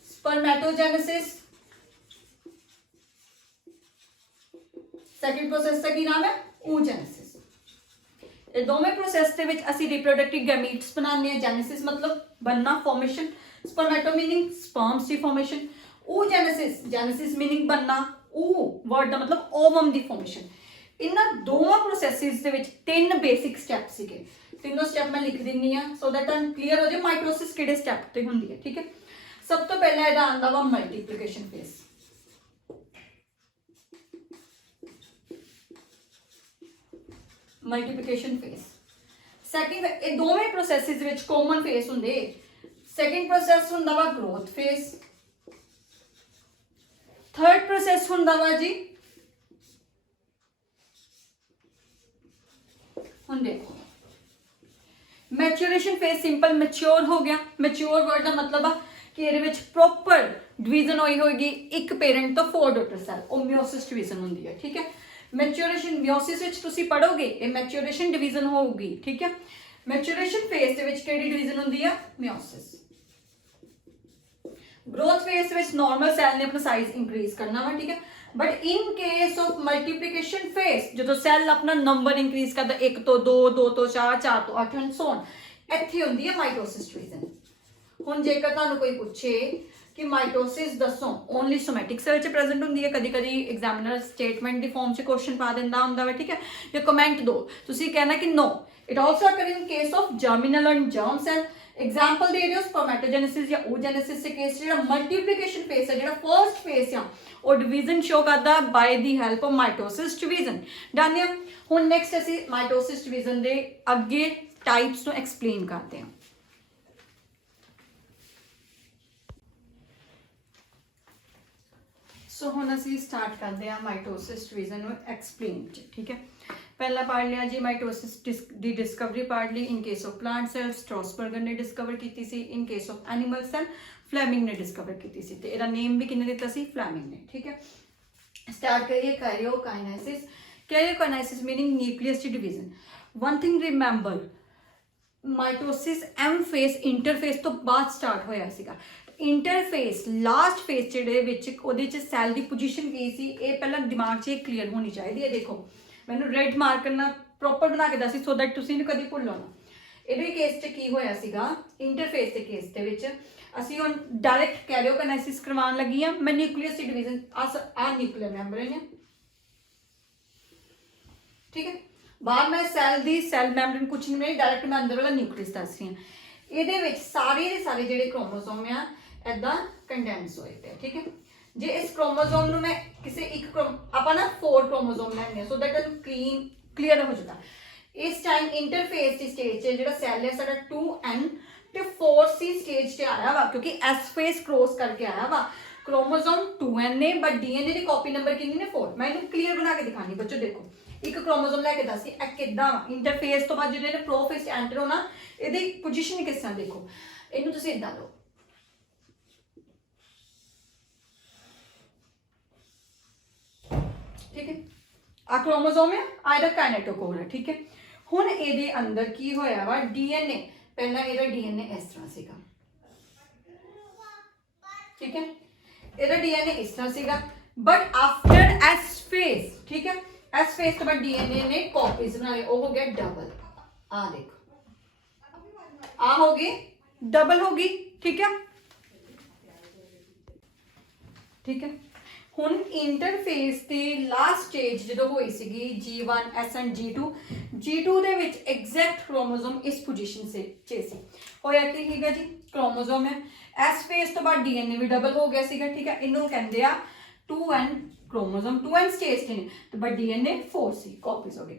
स्पर्मेटोजेनेसिस, सैकेंड प्रोसैस का की नाम है oogenesis। ये दोवें प्रोसैस दे विच असीं रिप्रोडक्टिव गैमीट्स बनाने हैं। जेनेसिस मतलब बनना, फॉर्मेशन। स्पर्मेटो मीनिंग स्पर्म्स की फॉर्मेशन। oogenesis, जेनेसिस मीनिंग बनना, ओ वर्ड का मतलब ओवम की फॉर्मेशन। इन्हां दोवां प्रोसैसिस दे विच तीन बेसिक स्टैप सीगे। तीनों स्टैप मैं लिख दिंदी हां सो दैट तुहानूं क्लीयर हो जाए माइटोसिस किहड़े स्टैप ते हुंदी है, ठीक है। सब तो पहला इहदा आंदा वा multiplication phase. Multiplication phase second ਇਹ ਦੋਵੇਂ ਪ੍ਰੋਸੈਸਿਸ ਵਿੱਚ ਕਾਮਨ ਫੇਸ ਹੁੰਦੇ। ਸੈਕਿੰਡ ਪ੍ਰੋਸੈਸ ਹੁੰਦਾ ਵਾ ਗਰੋਥ ਫੇਸ, ਥਰਡ ਪ੍ਰੋਸੈਸ ਹੁੰਦਾ ਵਾ ਜੀ, ਹੁਣ ਦੇਖੋ ਮੈਚੂਰੇਸ਼ਨ ਫੇਸ। ਸਿੰਪਲ ਮੈਚਿਓਰ ਹੋ ਗਿਆ। ਮੈਚਿਓਰ ਵਰਡ ਦਾ ਮਤਲਬ ਆ ਕਿ ਇਹਦੇ ਵਿੱਚ ਪ੍ਰੋਪਰ ਡਿਵੀਜ਼ਨ ਹੋਈ ਹੋਏਗੀ ਇੱਕ ਪੇਰੈਂਟ ਤੋਂ 4 ਡਾਟਰ ਸੈਲ, ਉਹ ਮਿਓਸਿਸ ਡਿਵੀਜ਼ਨ ਹੁੰਦੀ ਹੈ। ਠੀਕ ਹੈ, ਮੈਚੂਰੇਸ਼ਨ ਮਿਓਸਿਸ ਵਿੱਚ ਤੁਸੀਂ ਪੜੋਗੇ ਇਹ ਮੈਚੂਰੇਸ਼ਨ ਡਿਵੀਜ਼ਨ ਹੋਊਗੀ। ਠੀਕ ਹੈ, ਮੈਚੂਰੇਸ਼ਨ ਫੇਸ ਦੇ ਵਿੱਚ ਕਿਹੜੀ ਡਿਵੀਜ਼ਨ ਹੁੰਦੀ ਆ? ਮਿਓਸਿਸ। ग्रोथ फेज ਵਿੱਚ नॉर्मल सेल ने अपना साइज इंक्रीज करना वा। ठीक है, but in case of multiplication phase जो सेल अपना नंबर इंक्रीज करता 1 ਤੋਂ 2 2 ਤੋਂ 4 4 ਤੋਂ 8 एंड सो ऑन, ਇੱਥੇ ਹੁੰਦੀ ਹੈ ਮਾਈਟੋਸਿਸ ਡਿਵੀਜ਼ਨ। ਹੁਣ ਜੇਕਰ ਤੁਹਾਨੂੰ ਕੋਈ ਪੁੱਛੇ ਕਿ ਮਾਈਟੋਸਿਸ ਦੱਸੋ ਓਨਲੀ ਸੋਮੈਟਿਕ ਸੈਲ 'ਚ ਪ੍ਰੈਜ਼ੈਂਟ ਹੁੰਦੀ ਹੈ, ਕਦੀ ਕਦੀ ਐਗਜ਼ਾਮੀਨਰ ਸਟੇਟਮੈਂਟ ਦੀ ਫਾਰਮ 'ਚ ਕੁਐਸਚਨ ਪਾ ਦਿੰਦਾ ਹੁੰਦਾ ਵਾ। ਠੀਕ ਹੈ, ਜਾਂ ਕਮੈਂਟ ਦੋ, ਤੁਸੀਂ ਕਹਿਣਾ ਕਿ no it also occur in case of germinal and germ cell। Example दे रहे हो स्पर्मेटोजेनेसिस या oogenesis से केस जो मल्टीप्लिकेशन फेस है, जो फर्स्ट फेस है वो डिवीजन शो करता by the help of mitosis division. Done है। हुण नेक्स्ट असी माइटोसिस डिवीजन दे अगे टाइप्स नूं एक्सप्लेन करते हैं। सो हुण असी स्टार्ट करते हैं माइटोसिस डिवीजन नूं एक्सप्लेन। ठीक है, पहला पढ़ लिया जी माइटोसिस दी डिस्कवरी पढ़ ली। In case of plant cell Strasburger ने डिस्कवर की सी। In case of animal cell Flemming ने डिस्कवर की सी। ते इहदा नेम भी किन्ने दिता सी? फ्लेमिंग ने। ठीक है, स्टार्ट करिए karyokinesis. Karyokinesis meaning nucleus division. One thing remember, mitosis M phase interface तो बाद स्टार्ट होया सीगा। इंटरफेस लास्ट फेस जिहड़े विच ओहदे च सैल दी पोजीशन की सी, ये पहला दिमाग 'च क्लीयर होनी चाहिए है। देखो मैंने रेड मार्कर ना प्रॉपर बना के दसी सो दैट तुसीं कभी भुल्लो ना। ਇਹਦੇ केस 'ਚ ਕੀ ਹੋਇਆ ਸੀਗਾ ਇੰਟਰਫੇਸ ਦੇ ਕੇਸ ਦੇ ਵਿੱਚ ਅਸੀਂ ਹੁਣ ਡਾਇਰੈਕਟ ਕੈਰੀਓਕਾਈਨੇਸਿਸ ਕਰਵਾਉਣ ਲੱਗੀ ਆ। ਮੈਂ ਨਿਊਕਲੀਅਸ ਦੀ ਡਿਵੀਜ਼ਨ ਆ ਨਿਊਕਲੀਅਰ ਮੈਂਬਰੇਨ ਹੈ। ਠੀਕ ਹੈ, ਬਾਹਰ ਮੈਂ ਸੈਲ ਦੀ ਸੈਲ ਮੈਂਬਰੇਨ ਕੁਝ ਨਹੀਂ, ਮੈਂ ਡਾਇਰੈਕਟ ਮੈਂ ਅੰਦਰ ਵਾਲਾ ਨਿਊਕਲੀਅਸ ਦੱਸ ਰਹੀ ਹਾਂ। ਇਹਦੇ ਵਿੱਚ ਸਾਰੇ ਦੇ ਸਾਰੇ ਜਿਹੜੇ ਕ੍ਰੋਮੋਸੋਮ ਆ ਇਦਾਂ ਕੰਡੈਂਸ ਹੋਏ ਪਏ। ਠੀਕ ਹੈ, जे इस क्रोमोसोम ਨੂੰ मैं किसी एक ਆਪਾਂ ਨਾ 4 क्रोमोसोम ਲੈਣੇ ਸੋ ਦੈਟ ਤੁਹਾਨੂੰ ਕਲੀਅਰ ਹੋ ਜਾਏਗਾ। ਇਸ ਟਾਈਮ ਇੰਟਰਫੇਸ ਦੀ ਸਟੇਜ 'ਚ ਜਿਹੜਾ ਸੈੱਲ ਹੈ ਸਾਡਾ 2n ਤੇ 4c ਸਟੇਜ 'ਚ ਆਇਆ ਵਾ, ਕਿਉਂਕਿ s ਫੇਸ ਕ੍ਰੋਸ ਕਰਕੇ ਆਇਆ ਵਾ। क्रोमोसोम 2n ਨੇ but DNA the copy number ਕਿੰਨੀ ਨੇ? 4। ਮੈਂ ਇਹਨੂੰ ਕਲੀਅਰ ਬਣਾ ਕੇ ਦਿਖਾਣੀ ਬੱਚੋ। ਦੇਖੋ ਇੱਕ ਕ੍ਰੋਮੋਸੋਮ ਲੈ ਕੇ ਦੱਸੀ ਇਹ ਕਿੱਦਾਂ ਇੰਟਰਫੇਸ ਤੋਂ ਬਾਅਦ ਜਿਹੜੇ ਨੇ ਪ੍ਰੋਫੇਸ ਐਂਟਰ ਹੋਣਾ, ਇਹਦੀ ਪੋਜੀਸ਼ਨ ਕਿਸ ਤਰ੍ਹਾਂ ਦੇਖੋ। ਇਹਨੂੰ ਤੁਸੀਂ ਇਦਾਂ ਲਓ, ठीक है, आ क्रोमोसोम है, आ इहदा काइनेटोकोर है। ठीक है, हुण इहदे अंदर की होया वा डीएनए, पहला इहदा डीएनए इस तरह सीगा। ठीक है, इहदा डीएनए इस तरह सीगा बट आफ्टर एस फेज, ठीक है, एस फेज तो बाद डीएनए ने कॉपीज बना ली, वो हो गया डबल। आ देखो आ हो गई डबल हो गई। ठीक है, ठीक है, ਹੁਣ ਇੰਟਰਫੇਸ ਦੀ ਲਾਸਟ ਸਟੇਜ ਜਦੋਂ ਹੋਈ ਸੀਗੀ G1 S and G2 ਦੇ ਵਿੱਚ ਐਗਜ਼ੈਕਟ ਕ੍ਰੋਮੋਸੋਮ ਇਸ ਪੋਜੀਸ਼ਨ 'ਚ ਸੀ। ਹੋਇਆ ਕੀ ਸੀਗਾ ਜੀ? ਕ੍ਰੋਮੋਸੋਮ ਹੈ, S ਫੇਸ ਤੋਂ ਬਾਅਦ DNA ਵੀ ਡਬਲ ਹੋ ਗਿਆ ਸੀਗਾ। ਠੀਕ ਹੈ, ਇਹਨੂੰ ਕਹਿੰਦੇ ਆ 2n ਕ੍ਰੋਮੋਸੋਮ 2n ਸਟੇਜ ਤੇ ਨੇ ਤੇ ਬਟ DNA 4c ਕਾਪੀਜ਼ ਹੋ ਗਈ।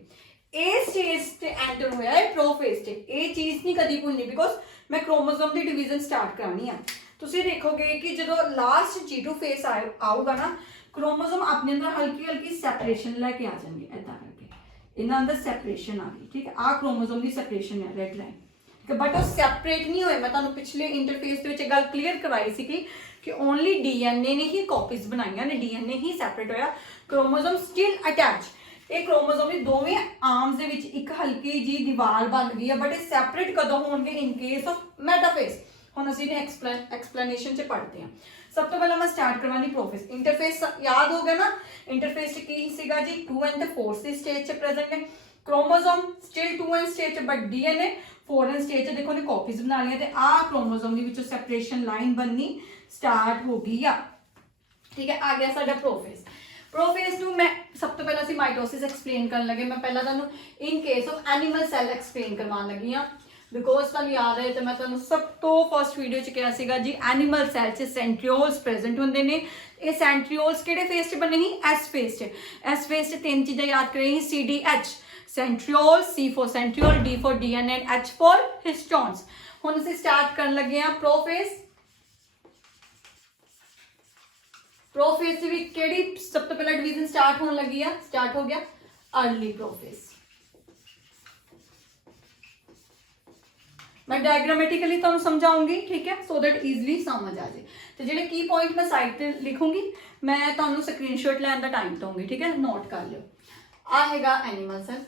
ਇਹ ਸਟੇਜ ਤੇ ਐਂਟਰ ਹੋਇਆ ਹੈ ਪ੍ਰੋਫੇਸ 'ਚ। ਇਹ ਚੀਜ਼ ਨਹੀਂ ਕਦੀ ਭੁੱਲਣੀ ਬਿਕੋਜ਼ ਮੈਂ ਕ੍ਰੋਮੋਸੋਮ ਦੀ ਡਿਵੀਜ਼ਨ ਸਟਾਰਟ ਕਰਨੀ ਆ। ਤੁਸੀਂ ਦੇਖੋਗੇ ਕਿ ਜਦੋਂ ਲਾਸਟ G2 ਫੇਸ ਆਊਗਾ ਨਾ, ਕ੍ਰੋਮੋਸੋਮ ਆਪਣੇ ਅੰਦਰ ਹਲਕੀ ਹਲਕੀ ਸੈਪਰੇਸ਼ਨ ਲੈ ਕੇ ਆ ਜਾਣਗੇ ਇਦਾਂ ਕਰਕੇ। ਇਹਨਾਂ ਅੰਦਰ ਸੈਪਰੇਸ਼ਨ ਆ ਗਈ। ਠੀਕ ਹੈ, ਆਹ ਕ੍ਰੋਮੋਸੋਮ ਦੀ ਸੈਪਰੇਸ਼ਨ ਹੈ ਰੈਡ ਲਾਈਨ। ਠੀਕ ਹੈ, ਬਟ ਉਹ ਸੈਪਰੇਟ ਨਹੀਂ ਹੋਏ। ਮੈਂ ਤੁਹਾਨੂੰ ਪਿਛਲੇ ਇੰਟਰਫੇਸ ਦੇ ਵਿੱਚ ਇਹ ਗੱਲ ਕਲੀਅਰ ਕਰਵਾਈ ਸੀ ਕਿ ਓਨਲੀ ਡੀਐਨਏ ਨੇ ਹੀ ਕਾਪੀਜ਼ ਬਣਾਈਆਂ ਨੇ, ਡੀਐਨਏ ਹੀ ਸੈਪਰੇਟ ਹੋਇਆ, ਕ੍ਰੋਮੋਸੋਮ ਸਟਿਲ ਅਟੈਚ। ਇਹ ਕ੍ਰੋਮੋਸੋਮ ਦੀ ਦੋਵੇਂ ਆਰਮਸ ਦੇ ਵਿੱਚ ਇੱਕ ਹਲਕੀ ਜੀ ਦੀਵਾਰ ਬਣ ਗਈ ਹੈ, ਬਟ ਇਹ ਸੈਪਰੇਟ ਕਦੋਂ ਹੋਣਗੇ? In case of metaphase. ਹੁਣ ਅਸੀਂ ਨੇ एक्सप्लेनेशन से पढ़ते हैं। सब तो पहले मैं स्टार्ट करवानी प्रोफेस। इंटरफेस याद हो गया ना, इंटरफेस की सीगा जी 2n ते 4c स्टेज से प्रेजेंट है। Chromosome still 2n stage but DNA 4n stage देखो ने कॉपीज बना लिया ते आ क्रोमोसोम दी विचों सैपरेशन लाइन बननी स्टार्ट हो गई आ। ठीक है, आ गया साडा प्रोफेस। प्रोफेस ਨੂੰ मैं सब तो पहले ਅਸੀਂ ਮਾਈਟੋਸਿਸ ਐਕਸਪਲੇਨ ਕਰਨ ਲੱਗੇ। मैं पहला ਤੁਹਾਨੂੰ in case of animal cell explain करवाने लगी हाँ बिकॉज तुहानू याद है तो मैं तुहानू सब तो फर्स्ट वीडियो च कहा सीगा जी एनिमल सैल च सेंट्रियोल्स प्रेजेंट होंदे ने। ये सेंट्रियोल्स किहड़े फेस च बने ही? एस फेस च। एस फेस च 3 चीज़ां याद करें ही, CDH centriole, C for centriole, D for DNA and H for histones। हुण असीं स्टार्ट करन लगे हां प्रोफेज। प्रोफेज दी केड़ी सब तो पहला डिवीजन स्टार्ट होने लगी है, स्टार्ट हो गया अर्ली प्रोफेज। मैं डायग्रामेटिकली तुहानू समझाऊंगी, ठीक है, सो दैट ईजली समझ आ जाए। तो जेडे की पॉइंट मैं साइड पे लिखूंगी, मैं तुहानू स्क्रीनशॉट लैन का टाइम दूंगी, ठीक है, नोट कर लो। आ हैगा animal cell,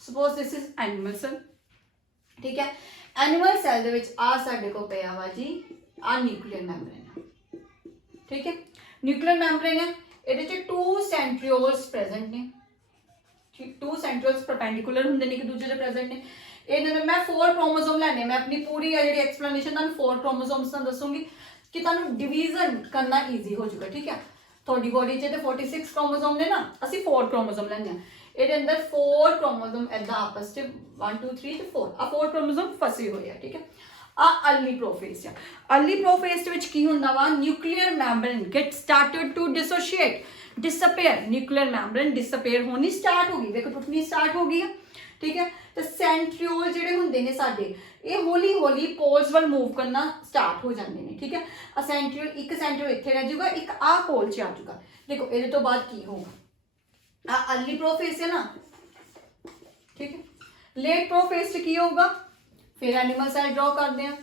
suppose this is animal cell, ठीक है। एनिमल सेल दे विच आ साडे को पिया वा जी आ न्यूक्लियर मैम्ब्रेन, ठीक है। न्यूक्लियर मैम्ब्रेन है, ਇਹਦੇ ਚ 2 सेंट्रियोल्स प्रेजेंट ने, 2 सेंट्रियोल्स परपेंडिकुलर ਹੁੰਦੇ ਨੇ ਇੱਕ ਦੂਜੇ ਦੇ प्रेजेंट ਨੇ। ਇਹਦੇ ਨਾਲ ਮੈਂ 4 क्रोमोसोम ਲੈਣੇ, मैं अपनी पूरी ਜਿਹੜੀ एक्सप्लेनेशन ਤੁਹਾਨੂੰ 4 क्रोमोसोम्स ਨਾਲ ਦੱਸੂਗੀ ਕਿ ਤੁਹਾਨੂੰ ਡਿਵੀਜ਼ਨ ਕਰਨਾ ਈਜ਼ੀ ਹੋ ਜਾਊਗਾ, ਠੀਕ ਹੈ। ਤੁਹਾਡੀ ਬੋਡੀ 'ਚ ਤੇ 46 क्रोमोसोम ਨੇ ਨਾ, ਅਸੀਂ 4 क्रोमोसोम ਲੈਣੇ ਆ। ਇਹਦੇ ਅੰਦਰ 4 क्रोमोसोम ਐਦਾਂ ਆਪਸ 'ਚ 1 2 3 ਤੇ 4 ਆ 4 क्रोमोसोम ਫਸੇ ਹੋਏ ਆ, ठीक है। आ अर्ली प्रोफेज है। अर्ली प्रोफेज विच की हुंदा वा, nuclear membrane get started to dissociate, disappear. Nuclear membrane disappear होनी स्टार्ट हो गई, देखो टुटनी स्टार्ट हो गई है, ठीक है। तो सेंट्रियोल जिहड़े हुंदे ने साडे, ये हौली हौली पोल्स वल मूव करना स्टार्ट हो जाते हैं, ठीक है। आ सेंट्रियोल, एक सेंट्रियोल इत्थे रह जाऊगा, एक आ पोल च आ जाऊगा। देखो इहदे तो बाद की होगा, आ अर्ली प्रोफेज है ना, ठीक है। लेट प्रोफेज च की होगा, फिर एनिमल सेल ड्रॉ करते हैं,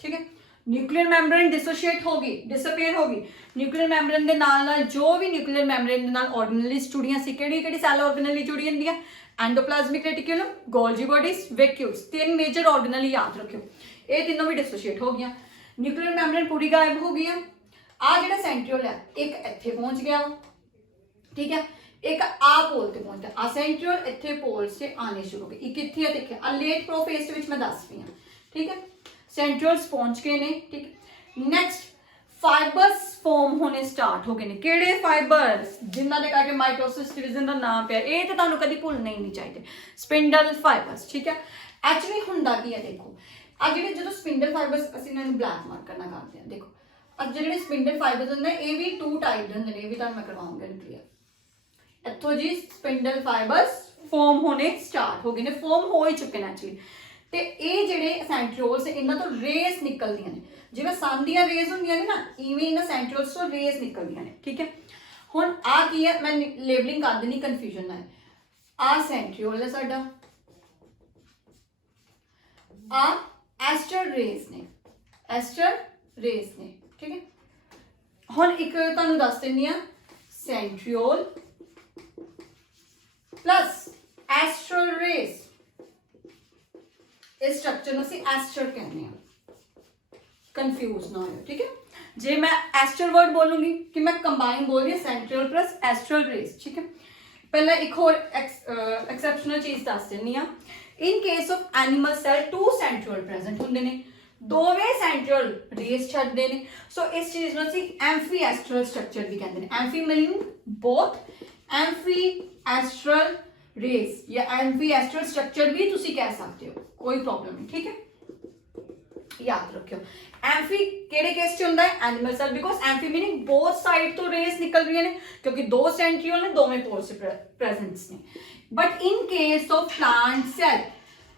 ठीक है। न्यूक्लियर मैम्ब्रेन डिसोशिएट होगी, डिसअपेयर होगी। न्यूक्लियर मैम्ब्रेन के नाल जो भी न्यूक्लियर मैम्ब्रेन के नाल ऑर्गेनेलिज जुड़ियां सी, किहड़ी सैल ऑर्गेनेली जुड़ी हुंदी है, endoplasmic reticulum, Golgi bodies, vacuoles, 3 major organelle याद रखियो, ये तीनों भी डिसोशिएट हो गई। न्यूक्लियर मैम्ब्रेन पूरी गायब हो गई है। आ जिहड़ा सेंट्रियोल है, एक इत्थे पहुंच गया, ठीक है, एक आ पोल ते पहुंचता, आ सेंट्रियोल इत्थे पोल से आने शुरू हो गए, एक इत्थे देखिए आ लेट प्रोफेज विच मैं दस रही हूं, ठीक है। सेंट्रियोल्स पहुंच गए ने, ठीक है। नेक्स्ट फाइबर्स फॉर्म होने स्टार्ट हो गए ने। किहड़े फाइबर्स? जिन्हां दे करके माइटोसिस डिवीजन दा नाम पिया, ये तो तुहानू कदी भुलना ही नहीं चाहिए, स्पिंडल फाइबर्स, ठीक है। एक्चुअली हुंदा की है, देखो आ जिहड़े जदों स्पिंडल फाइबर्स असीं इन्हां नू ब्लैक मार्कर ना करदे हां, देखो आ जिहड़े स्पिंडल फाइबर्स हुंदे ये भी 2 टाइप दे हुंदे ने, ये भी तुहानू मैं करवाऊंगी क्लियर। इत्थों जी स्पिंडल फाइबर्स फॉर्म होने स्टार्ट हो गए ने, फॉर्म हो ही चुके हैं एक्चुअली। तो ये जिहड़े सेंट्रियोल्स इन्हां तो रेस निकलदियां ने, जिवें सन दीयां रेस हुंदियां ने ना, इवें इन्हां सेंट्रियोल्स तो रेस निकलदियां ने, ठीक है। हुण आ की है, मैं लेबलिंग कर देनी कन्फ्यूजन ना है। आ सेंट्रियोल है साडा, आ एस्टर रेस ने, एस्टर रेस ने, ठीक है। हुण एक तुहानू दस दिंदी आ, सेंट्रियोल प्लस एस्ट्रल रेस, इस स्ट्रक्चर में एस्टर कहते हैं, कंफ्यूज ना हो, ठीक है। जे मैं एस्टर वर्ड बोलूंगी कि मैं कंबाइन बोल रही हूँ सेंट्रियोल प्लस एस्ट्रल रेस, ठीक है। पहले एक और एक्सेप्शनल चीज दस देनी आ, in case of animal cell 2 centriole present होंदे ने, दोवें सेंट्रियोल रेस छड्डदे ने, सो इस चीज नूं असीं एम्फी एस्ट्रल स्ट्रक्चर भी कहते हैं। Amphi meaning both, amphi astral rays या एम्फी एस्ट्रल स्ट्रक्चर भी तुसी कह सकते हो, कोई प्रॉब्लम नहीं, ठीक है। याद रखियो एम्फी केड़े केस च हुंदा है, animal cell, because amphi meaning both side तो रेस निकल रही है, क्योंकि 2 सेंट्रियोल ने, दोवें पोल से प्रेजेंट्स ने। But in case of plant cell,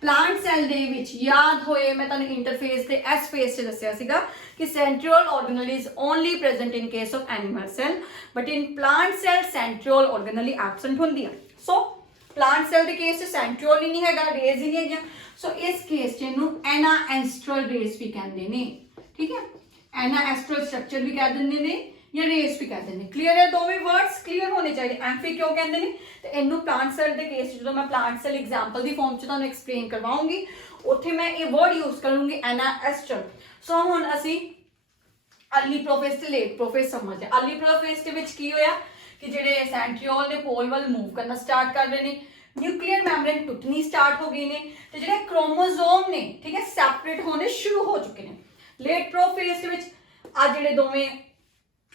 plant cell दे विच याद होए मैं तुहानू इंटरफेस ते एस फेस से दस्सिया सीगा कि centriole organelle is only present in case of animal cell, but in plant cell centriole organelle absent होंदी है। सो प्लांट सेल के केस से सेंट्रियोल ही नहीं है, रेस ही नहीं है, सो इस केस इनू एनाएस्ट्रल रेस भी कहते हैं, ठीक है। एनाएस्ट्रल स्ट्रक्चर भी कह देंगे ने या रेस भी कह देंगे। क्लीयर है, दोवें वर्ड्स क्लीयर होने चाहिए। एम्फी क्यों कहते हैं तो इनू प्लांट सेल के केस जो मैं प्लांट सेल एग्जाम्पल की फॉर्म च तुहानू एक्सप्लेन करवाऊंगी, उत्थे मैं ये वर्ड यूज करूंगी एनाएस्ट्रल। सो हुण असीं अर्ली प्रोफेज ते लेट प्रोफेज समझते। अर्ली प्रोफेज के विच की होया कि जिहड़े सेंट्रियोल ने पोल वाल मूव करना स्टार्ट कर रहे हैं, न्यूक्लियर मैम्ब्रेन टुटनी स्टार्ट हो गई ने, तो जिहड़े क्रोमोसोम ने, ठीक है, सैपरेट होने शुरू हो चुके हैं। लेट प्रोफेज के विच आ जिहड़े दोवें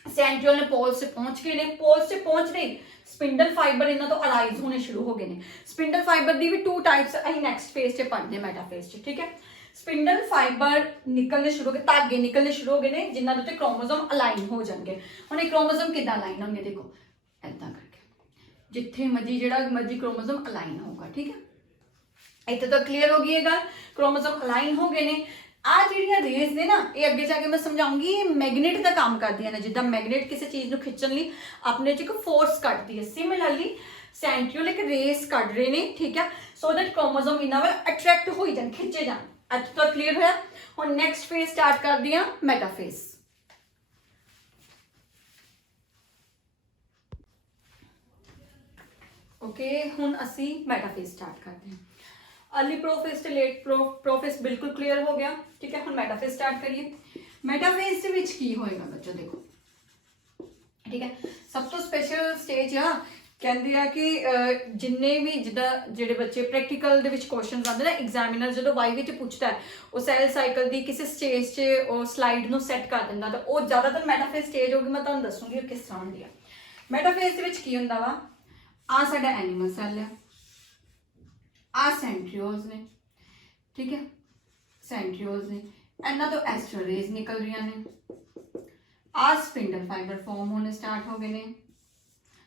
सेंट्रियोल ने पोल से पहुंच गए ने, पोल से पहुंच रही स्पिंडल फाइबर इन्हां तो अराइज होने शुरू हो गए ने। स्पिंडल फाइबर दी भी 2 टाइप्स अहीं नेक्स्ट फेज से पढ़दे, मेटाफेज च, ठीक है। स्पिंडल फाइबर निकलने शुरू हो गए, धागे निकलने शुरू हो गए ने, जिन्हां दे उत्ते क्रोमोसोम अलाइन हो जाएंगे। हुण ये क्रोमोसोम किदां अलाइन होंगे, देखो ऐदां करके जिथे मर्जी जिहड़ा मर्जी क्रोमोसोम अलाइन होगा। ठीक है, इत्थे तो क्लीयर हो गई है गल, क्रोमोसोम अलाइन हो गए ने। आ जिहड़ियां रेज ने ना, ये अगे जाके मैं समझाऊंगी, ये मैगनेट का काम करदियां ने। जिद्दां मैगनेट किसी चीज़ नूं खिच्चण लई अपने च एक फोर्स कढदी है, सिमिलरली सेंट्रियोल एक रेस कढ रहे ने। ठीक है, सो दैट क्रोमोसोम इन्हां वल अट्रैक्ट हो जाण, खिच्चे जाण। इत्थे तो क्लीयर होया। हुण नैक्सट फेज स्टार्ट करदी हां, मैटाफेज। ओके, हुण असी मैटाफेज स्टार्ट करते हैं। अर्ली प्रोफेज ते लेट प्रोफेज बिल्कुल क्लीयर हो गया। ठीक है, हम मैटाफेज स्टार्ट करिए। मैटाफेज दे विच की होएगा बच्चों, देखो। ठीक है, सब तो स्पेशल स्टेज आ कहते हैं कि जिन्ने भी जिहड़े बच्चे प्रैक्टिकल दे विच क्वेश्चन आते हैं ना, एग्जामिनर जो वाइवे च पूछता है, वो सैल साइकिल की किसी स्टेज से स्लाइड नूं सैट कर दिंदा, तो वो ज़्यादातर मैटाफेज स्टेज होगी। मैं तुहानूं दसूंगी किस तरह होंदी है। मैटाफेज दे विच की हुंदा वा, आ साडा एनिमल सैल है, आ सेंट्रियोल्स ने। ठीक है, सेंट्रियोल्स ने, इन्हां तो एस्टर रेज निकल रही ने, आ स्पिंडल फाइबर फॉर्म होने स्टार्ट हो गए ने,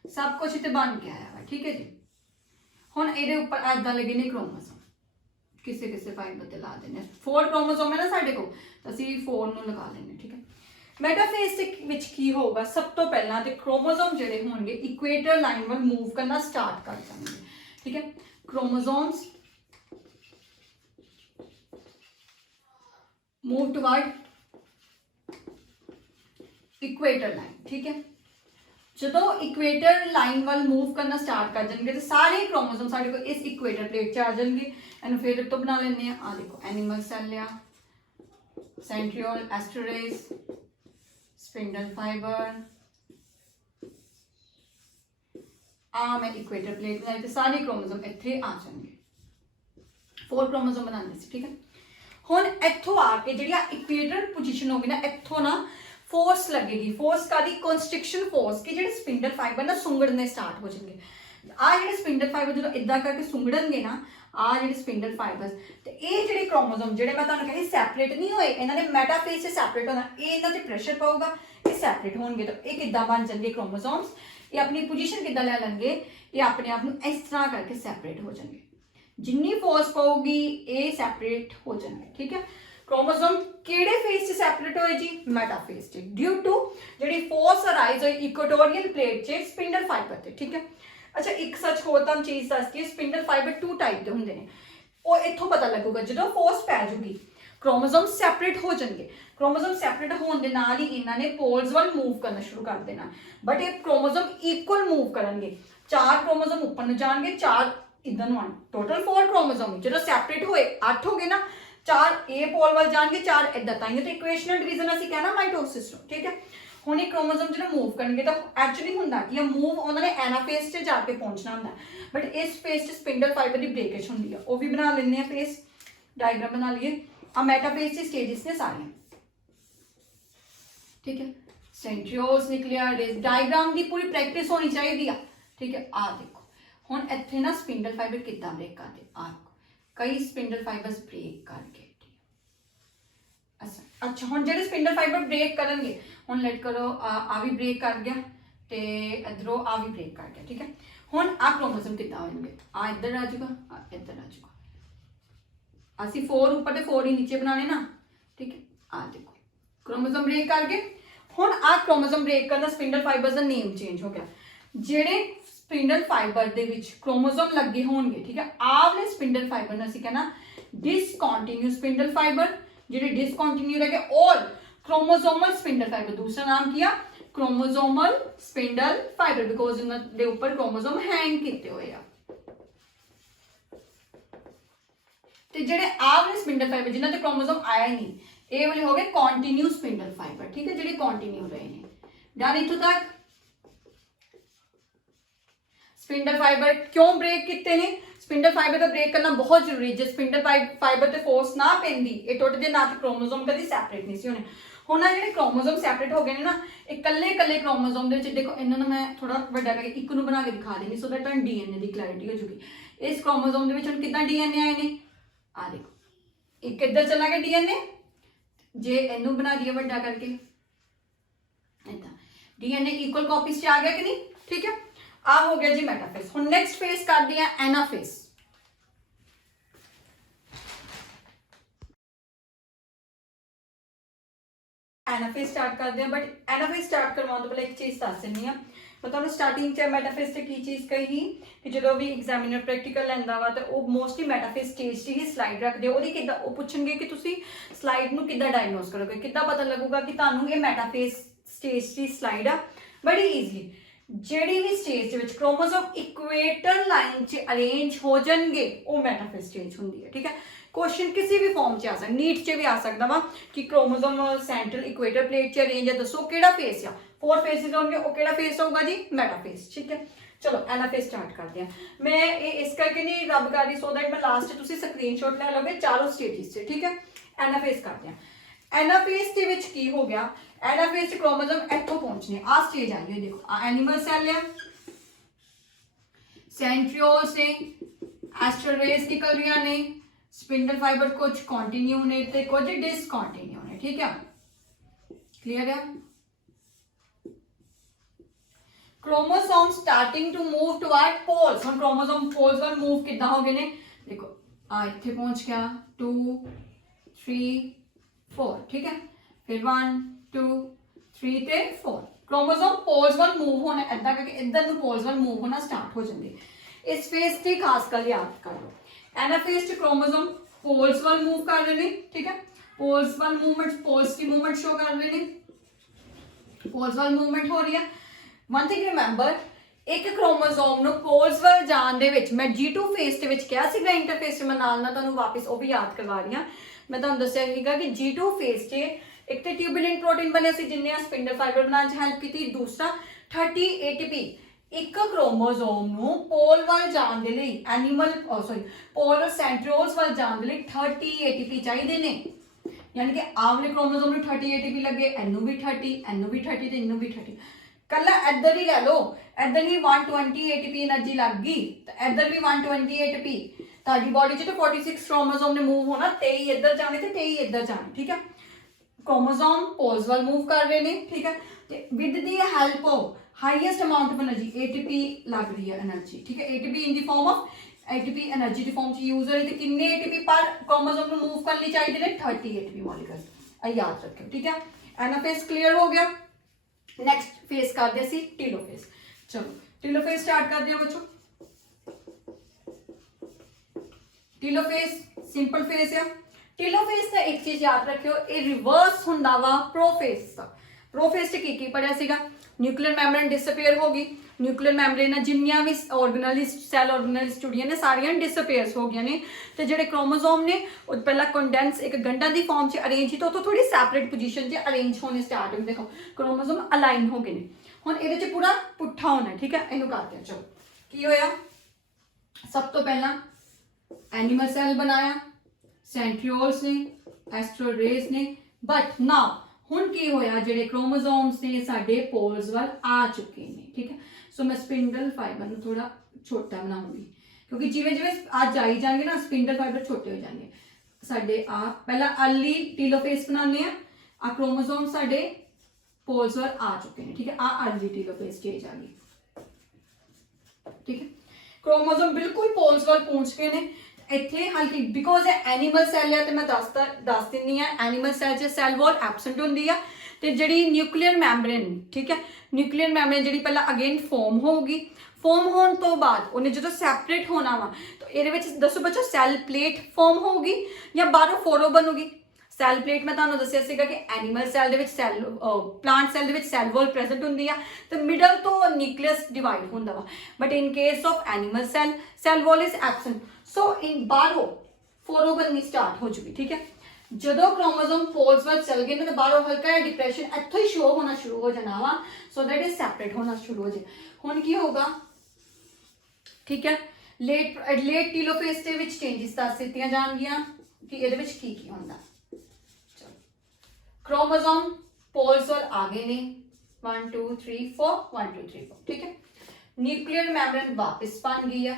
सब कुछ इत्ते बन के आया वा। ठीक है जी, हुण इहदे उपर इदां लगे ने क्रोमोसोम, किसी किसी फाइबर ते ला देने। 4 क्रोमोसोम है ना साडे कोल, तो असीं 4 नूं लगा लेने। ठीक है, मैटाफेज दे विच की होगा, सब तो पहला ते क्रोमोसोम जिहड़े होणगे इक्वेटर लाइन वल मूव करना स्टार्ट कर देंगे। ठीक है, chromosomes move toward equator line. ठीक है, जो इक्वेटर लाइन वाल मूव करना स्टार्ट कर जाएंगे तो सारे क्रोमोसोम साडे को इस इक्वेटर प्लेट च आ जाएंगे। इन्हूं फिर तो बना लेने आ देखो, एनिमल सेल आ, सेंट्रियोल, एस्टरेज, स्पिंडल फाइबर, आ मैं इक्वेटर प्लेट बनाई तो सारे क्रोमोसोम इत्थे आ जाएंगे। 4 क्रोमोसोम बनाने से। ठीक है, हुण इत्थों आके जिहड़ी इक्वेटर पोजीशन होगी ना, इत्थों ना फोर्स लगेगी। फोर्स का दी कंस्ट्रिक्शन फोर्स कि जिहड़े स्पिंडल फाइबर ना सुंगड़ने स्टार्ट हो जाएंगे। आ जिहड़े स्पिंडल फाइबर जो इदां करके सुंगड़नगे ना, आ जिहड़े स्पिंडल फाइबर्स ते ये जिहड़े क्रोमोसोम जिहड़े मैं तुहानूं कही सैपरेट नहीं होए, इन्हां ने मैटाफेज से सैपरेट होना, ये इन्हां ते प्रेशर पाऊगा, ये सैपरेट होणगे। तो ये किद्दां बन जाणगे क्रोमोसोम्स, ये अपनी पोजीशन किद्दां लै लैणगे, ये अपने आप नूं इस तरह करके सैपरेट हो जाणगे। जिन्नी फोर्स पाऊगी ये सैपरेट हो जाएंगे। ठीक है, क्रोमोसोम किहड़े फेज से सैपरेट होए जी, मैटाफेज से, ड्यू टू जिहड़ी फोर्स अराइज होई इक्वेटोरियल प्लेट से स्पिंडल फाइबर ते। ठीक है, अच्छा एक सच होर तुहानूं चीज़ दसदी, स्पिंडल फाइबर 2 टाइप के हुंदे ने। वो इत्थों पता लगूगा जो फोर्स पै जूगी, क्रोमोसोम सैपरेट हो जाएंगे। क्रोमोसोम सैपरेट होने के नाल ही इन्हां ने पोल्स वाल मूव करना शुरू कर देना। बट ये क्रोमोसोम इक्वल मूव करेंगे, 4 क्रोमोसोम ऊपर नूं जाणगे, 4 इधर नूं आउणगे, टोटल 4 क्रोमोसोम। जो सैपरेट होए 8 हो गए ना, 4 ए पोल वाल जाणगे, 4 इधर। ताइयों तो इक्वेशनल डिवीजन असीं कहना माइटोसिस नूं। ठीक है, हुण ये क्रोमोसोम जो मूव करेंगे तो एक्चुअली हुंदा कि मूव उन्होंने एनाफेज से जाके पहुंचना हुंदा, बट इस फेज से स्पिंडल फाइबर की ब्रेकेज हुंदी है। वो भी बना लेने फेस डायग्राम बना लिए। आ मेटाफेज की स्टेजेस ने सारियां। ठीक है, सेंट्रियोल्स निकले, डायग्राम की पूरी प्रैक्टिस होनी चाहिए। ठीक है, आ देखो हुण इत्थे ना स्पिंडल फाइबर किद्दां ब्रेक करदे, आ कई स्पिंडल फाइबर्स ब्रेक करके। अच्छा हुण जिहड़े स्पिंडल फाइबर ब्रेक करनगे, हुण लेट करो आ भी ब्रेक कर गया ते इधरों आ भी ब्रेक कर गया। ठीक है, हुण आ क्रोमोसोम किद्दां होणगे, आ इधर आ जाऊगा, आ इधर आ जाऊगा। असीं 4 ऊपर ते 4 ही नीचे बनाने ना। ठीक है, आ देखो क्रोमोसोम ब्रेक कर गए। हुण आ क्रोमोसोम ब्रेक करना स्पिंडल फाइबर्स का नेम चेंज हो गया। जिहड़े स्पिंडल फाइबर दे विच क्रोमोसोम लगे होणगे, ठीक है, आ वाले स्पिंडल फाइबर नूं असीं कहना डिसकंटिन्यू स्पिंडल फाइबर। जिहड़े डिसकंटिन्यू रह गए और क्रोमोसोमल स्पिंडल फाइबर, दूसरा नाम किया क्रोमोसोमल स्पिंडल फाइबर, बिकॉज इनके ऊपर क्रोमोसोम हैंग किए हुए आ। ते जिहड़े आ वाले स्पिंडल फाइबर जिन्हां ते क्रोमोसोम आया ही नहीं, ये वाले हो गए कॉन्टिन्यू स्पिंडल फाइबर। ठीक है, जिहड़े कॉन्टिन्यू रहे हैं। डन इत्थों तक। स्पिंडल फाइबर क्यों ब्रेक किए ने, स्पिंडल फाइबर का ब्रेक करना बहुत जरूरी है। जो स्पिंडल फाइबर ते फोर्स ना पैंदी, ये टुटदे ना, तो क्रोमोसोम कभी सैपरेट नहीं सी होने। हुण आ जिहड़े क्रोमोसोम सैपरेट हो गए ने ना, ये कल्ले कल्ले क्रोमोसोम दे विच देखो, इन्हां नूं मैं थोड़ा वड्डा करके एक नूं बना के दिखा देंगी सो दैट डीएनए की क्लैरिटी हो जूगी। इस क्रोमोसोम दे विच हुण किद्दां डीएनए आए ने, आ देखो एक इधर चला गया डीएनए, जे इनू बना दिया वड्डा करके इदां, डीएनए इक्वल कॉपीज च आ गया कि नहीं। ठीक है, आ हो गया जी मेटाफेज। हुण नेक्स्ट फेज करते हैं एनाफेज। एनाफेज स्टार्ट करते हैं, बट एनाफेज स्टार्ट करवाने तो पहले एक चीज़ दस दिंदी हाँ। मैं तुहानूं स्टार्टिंग च मेटाफेज से की चीज़ कही कि जो भी एग्जामिनर प्रैक्टिकल लैंदा वा तो वो मोस्टली मेटाफेज स्टेज से ही स्लाइड रखते हो। किदा वो पूछणगे कि तुसीं स्लाइड नूं किद्दां डायग्नोज करोगे, किद्दां पता लगूगा कि तुहानूं ये मेटाफेज स्टेज की स्लाइड आ। बड़ी ईजली ਜਿਹੜੀ भी स्टेज ਦੇ ਵਿੱਚ क्रोमोसोम इक्वेटर लाइन च अरेंज हो जाएंगे वो मेटाफेज स्टेज होंगी है। ठीक है, क्वेश्चन किसी भी फॉर्म च आ सकता, नीट च भी आ सकता वा कि क्रोमोसोम सेंट्रल इक्वेटर प्लेट च अरेंज है, दसो किहड़ा फेज आ। 4 फेजिज होंगे, वो किहड़ा फेज होगा जी मेटाफेज। ठीक है, चलो एनाफेज स्टार्ट करते हैं। मैं ये इस करके नहीं रब कर रही सो दैट मैं लास्ट तुसीं स्क्रीनशॉट ले लोगे चारों स्टेजेस से। ठीक है, एनाफेज करते हैं। एनाफेज के विच की हो गया, एनाफेज च क्रोमोसोम इत्थों पहुंचने आ स्टेज आई है। देखो आ एनिमल सेल है, सेंट्रियोल्स ने, एस्टर रेस निकल रही ने, स्पिंडल फाइबर कुछ कॉन्टिन्यू ने ते कुछ डिसकॉन्टिन्यू ने। ठीक है, क्लियर है। Chromosome starting to move toward poles. हम क्रोमोसोम पोल्स वाल मूव किद्दां हो गए ने, देखो आ इत्थे पहुंच गया 2 3 4। ठीक है, फिर 1 2 3 ते 4 क्रोमोसोम पोल्स वाल मूव होना, ऐदा करके इधर नूं पोल्स वाल मूव होना स्टार्ट हो जांदे। इस फेज की खास कर याद कर लो। एनाफेज च क्रोमोसोम पोल्स वाल मूव कर रहे हैं। ठीक है, पोल्स वाल मूवमेंट, पोल्स की मूवमेंट शो कर रहे हैं, पोल्स वाल मूवमेंट हो रही है। वन थिंग रिमेंबर, एक क्रोमोसोम ਨੂੰ पोल्स ਵੱਲ ਜਾਣ ਦੇ ਵਿੱਚ ਮੈਂ G2 ਫੇਸ ਦੇ ਵਿੱਚ ਕਿਹਾ ਸੀਗਾ ਇੰਟਰਫੇਸ ਮੈਂ ਨਾਲ ਤੁਹਾਨੂੰ ਵਾਪਸ ਉਹ ਵੀ ਯਾਦ ਕਰਵਾ ਰਹੀ ਹਾਂ। ਮੈਂ ਤੁਹਾਨੂੰ ਦੱਸਿਆ ਸੀਗਾ ਕਿ G2 ਫੇਸ 'ਚ ਇੱਕ ਤੇ ਟਿਊਬੂਲਿਨ ਪ੍ਰੋਟੀਨ ਬਣਿਆ ਸੀ ਜਿੰਨੇ ਆ ਸਪਿੰਡਲ ਫਾਈਬਰ ਬਣਾਉਣ 'ਚ ਹੈਲਪ ਕੀਤੀ, ਦੂਸਰਾ 30 ATP ਇੱਕ ਕ੍ਰੋਮੋਸੋਮ ਨੂੰ ਪੋਲ ਵੱਲ ਜਾਣ ਦੇ ਲਈ ਪੋਲਰ ਸੈਂਟਰੀਓਲਸ ਵੱਲ ਜਾਣ ਦੇ ਲਈ 30 ATP ਚਾਹੀਦੇ ਨੇ। यानी कि आवले क्रोमोसोम में 30 ATP लगे, एनू भी 30, एनू भी 30 ते इनू भी 30। कला इधर ही ले लो, इधर ही 120 ATP एनर्जी लग गई, तो इधर भी 120 ATP। ताजी बॉडी च तो 46 क्रोमोसोम ने मूव होना, 23 इधर जाने ते 23 इधर जाने। ठीक है, क्रोमोसोम पोल्स वाल मूव कर रहे हैं। ठीक है, with the help of highest amount of energy ATP लग रही है एनर्जी। ठीक है, ATP in the form of ATP energy की फॉर्म च यूज हो रही है। कितने ATP पर क्रोमोसोम को मूव करनी चाहिए ने 30 ATP मॉलिक्यूल, याद रखियो। ठीक है, एनाफेज क्लियर हो गया। नेक्स्ट फेज करते हैं टीलोफेज। चलो टीलोफेज स्टार्ट करते हैं बच्चों। टीलोफेज सिंपल फेज है। टीलोफेज का एक चीज याद रखियो, ये रिवर्स हुंदा वा प्रोफेज का। प्रोफेज च की पढ़िया सीगा, न्यूक्लियर मैम्ब्रेन डिसअपीयर हो गई। न्यूक्लियर मैम्ब्रेन जिन्नियां भी ऑर्गेनाइज सैल ऑर्गेनाइज जुड़ियां ने सारियां डिसअपीयर हो गई ने। तो जेडे क्रोमोसोम ने वो पहला कंडेंस एक गंढा की फॉर्म च अरेंज ही, तो उतो थोड़ी सैपरेट पोजीशन च अरेंज होने स्टार्ट हो। देखो क्रोमोसोम अलाइन हो गए हुण इहदे च पूरा पुट्ठा होना। ठीक है, इहनूं करते हैं। चलो की होया, सब तो पहला एनिमल सैल बनाया, सेंट्रियोल्स ने, एस्ट्रोरेज ने, बट नाउ हुण की होया जेडे क्रोमोसोम्स ने साडे पोल्स वाल आ चुके हैं। ठीक है, सो मैं स्पिंडल फाइबर नूं थोड़ा छोटा बनाऊंगी क्योंकि जिवें जिवें आज आई जाएंगे ना स्पिंडल फाइबर छोटे हो जाएंगे साडे। आ पहला अर्ली टीलोफेज बनाने हैं, आ क्रोमोसोम साडे पोल्स वाल आ चुके हैं। ठीक है, आ अर्ली टीलोफेज स्टेज आ गई। ठीक है, क्रोमोसोम बिल्कुल पोल्स वाल पहुंच गए ने। इत्थे हल्की बिकॉज एनिमल सैल है तो मैं दस दिनी है, एनिमल सैल च सैल वॉल एबसेंट होंदी है ते जिहड़ी न्यूक्लियर मैम्ब्रेन, ठीक है, न्यूक्लियर मैम्ब्रेन जिहड़ी पहला अगेन फॉर्म होगी, फॉर्म होने तो बाद उन्हें जो सैपरेट होना वा तो ये दसो बच्चों सैल प्लेट फॉर्म होगी या बाहरों फोरो बनूगी। सैल प्लेट मैं तुहानूं दस्सिया सीगा कि एनिमल सैल दे विच सैल प्लांट सैल दे विच सैल वॉल प्रेजेंट हुंदी आ ते मिडल तो न्यूक्लियस डिवाइड हुंदा वा। But in case of animal cell cell wall is absent, so in बाहरों फोरो बननी स्टार्ट हो चुकी। ठीक है, जदों क्रोमोसोम पोल्स वाल चल गए तो बाहरों हल्का डिप्रेशन इत्थों ही शो होना शुरू हो जाना वा, सो दैट इज सैपरेट होना शुरू हो जाए। हुण की होगा, ठीक है, लेट टीलोफेज दे विच चेंजिस दस दित्तियां जाणगियां कि इहदे विच की हुंदा। क्रोमोसोम पोल्स वाल आ गए ने 1 2 3 4 1 2 3 4। ठीक है, न्यूक्लियर मैम्ब्रेन वापस बन गई है,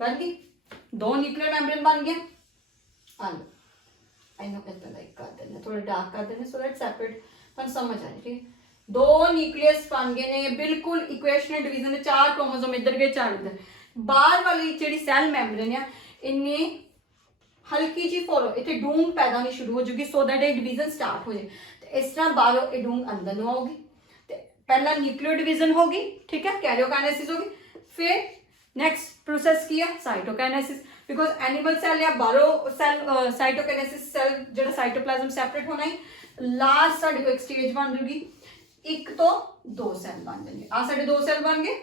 बन गई, दो न्यूक्लियर मैम्ब्रेन बन गए। इनू इतना लाइक कर देना, थोड़ा डार्क कर देना सो दैट सेपरेट तुहानूं समझ आ जाए। ठीक है, दो न्यूक्लियस बन गए ने बिल्कुल इक्वेशनल डिवीजन दे 4 क्रोमोसोम इधर गए 4 इधर बाहर वाली जी सैल मैमब्रेन है इन्हें हल्की जी फॉलो इतने डूंग पैदा होनी शुरू हो जाएगी सो दैट ये डिवीजन स्टार्ट हो जाए तो इस तरह बाहरों ये डूंग अंदर ਨੂੰ ਆਉਗੀ ਤੇ पहला न्यूक्लियो डिवीजन होगी ठीक है कैरियोकाइनेसिस होगी फिर नेक्स्ट प्रोसेस किया साइटोकाइनेसिस बिकॉज एनिमल सेल या बाहरों सेल साइटोकाइनेसिस सेल जो साइटोप्लाज्म सैपरेट होना ही लास्ट साढ़े को एक स्टेज बन जाएगी एक तो दो सैल बन जाएंगे आ साढ़े दो सैल बन गए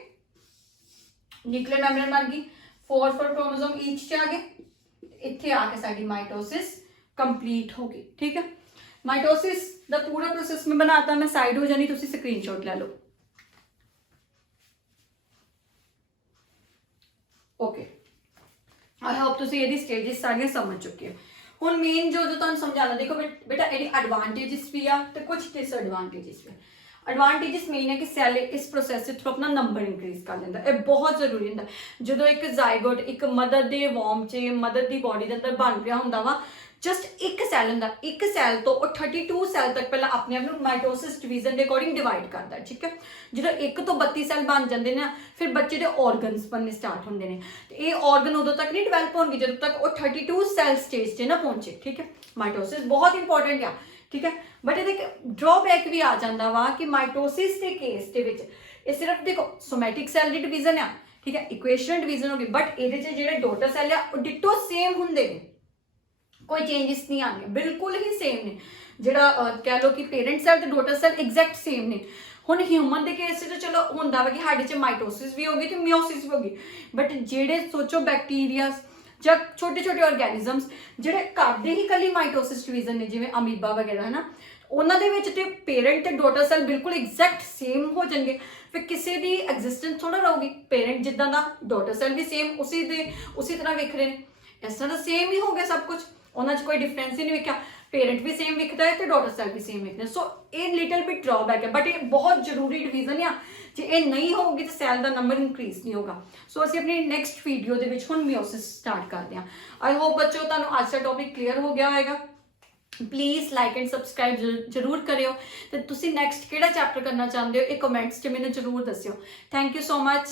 न्यूक्लियर मेम्ब्रेन बन गई 4 क्रोमोसोम ईच से आ गए इत्थे आके साडी माइटोसिस कंप्लीट होगी ठीक है माइटोसिस दा पूरा प्रोसेस में बनाता मैं साइड हो जानी तुसी स्क्रीनशॉट ले लो ओके आई होप तुसी ये स्टेजेस सारे समझ चुके हो हुण मेन जो तुहानूं समझाना देखो बेटा ये एडवांटेजेस भी आ ते कुछ डिसएडवांटेजेस भी एडवांटेजेस मेन है कि सैल इस प्रोसैस के थ्रू अपना नंबर इंक्रीज कर लेंदा ये बहुत जरूरी होंदा जो एक जायगोट एक मदर के वॉर्म च मदर की बॉडी के अंदर बन रहा होंदा वा जस्ट एक सैल होंदा एक सैल तो 32 सैल तक पहले अपने आप को माइटोसिस डिवीजन के अकॉर्डिंग डिवाइड करता है ठीक है जो एक तो 32 सैल बन जाते हैं फिर बच्चे के ऑर्गनस बनने स्टार्ट होंगे हैं ये ऑर्गन उदों तक नहीं डिवेलप होंगे जब तक वो 32 सैल स्टेज से ना पहुंचे ठीक है माइटोसिस बहुत इंपॉर्टेंट है ठीक है बट ये ड्रॉबैक भी आ जाता वा कि माइटोसिस के केस के सिर्फ देखो सोमैटिक सैल की डिवीजन है ठीक है इक्वेशनल डिवीजन होगी बट ये जो डॉटर सैल है डिटो सेम होंगे कोई चेंजिस नहीं आने बिल्कुल ही सेम ने जोड़ा कह लो कि पेरेंट सैल तो डॉटर सैल एग्जैक्ट सेम ने हुण ह्यूमन के केस तो चलो होंदा वा कि साडे च माइटोसिस भी होगी तो मियोसिस भी होगी बट जेडे सोचो बैक्टीरिया ਜਾਂ छोटे छोटे ऑर्गेनिजम्स ਜਿਹੜੇ ਕਰਦੇ ही कली माइटोसिस डिवीजन ने जिवें अमीबा वगैरह है ना ਉਹਨਾਂ ਦੇ ਵਿੱਚ ਤੇ पेरेंट ਤੇ डॉटर सैल बिल्कुल एग्जैक्ट सेम हो जाएंगे फिर किसी की एग्जिस्टेंस थोड़ा रहूगी पेरेंट जिदा का डॉटर सैल भी सेम उसी तरह वेख रहे हैं इस तरह का सेम ही हो गया सब कुछ उन्होंने कोई डिफरेंस ही नहीं वेख्या पेरेंट भी सेम विखता है तो डॉटर सैल भी सेम विखते हैं सो ये लिटल बिट ड्रॉबैक है बट ये बहुत जरूरी डिवीजन है जे ये नहीं होगी तो सैल का नंबर इंक्रीज नहीं होगा सो असं अपनी नैक्सट वीडियो के हुण मियोसिस स्टार्ट करते हैं आई होप बच्चों तुहानूं अज का टॉपिक क्लीयर हो गया होगा प्लीज़ लाइक एंड सबसक्राइब जरूर करियो तो तुसीं नैक्सट किहड़ा चैप्टर करना चाहते हो ये कमेंट्स च मैनूं जरूर दस्सियो थैंक यू सो मच।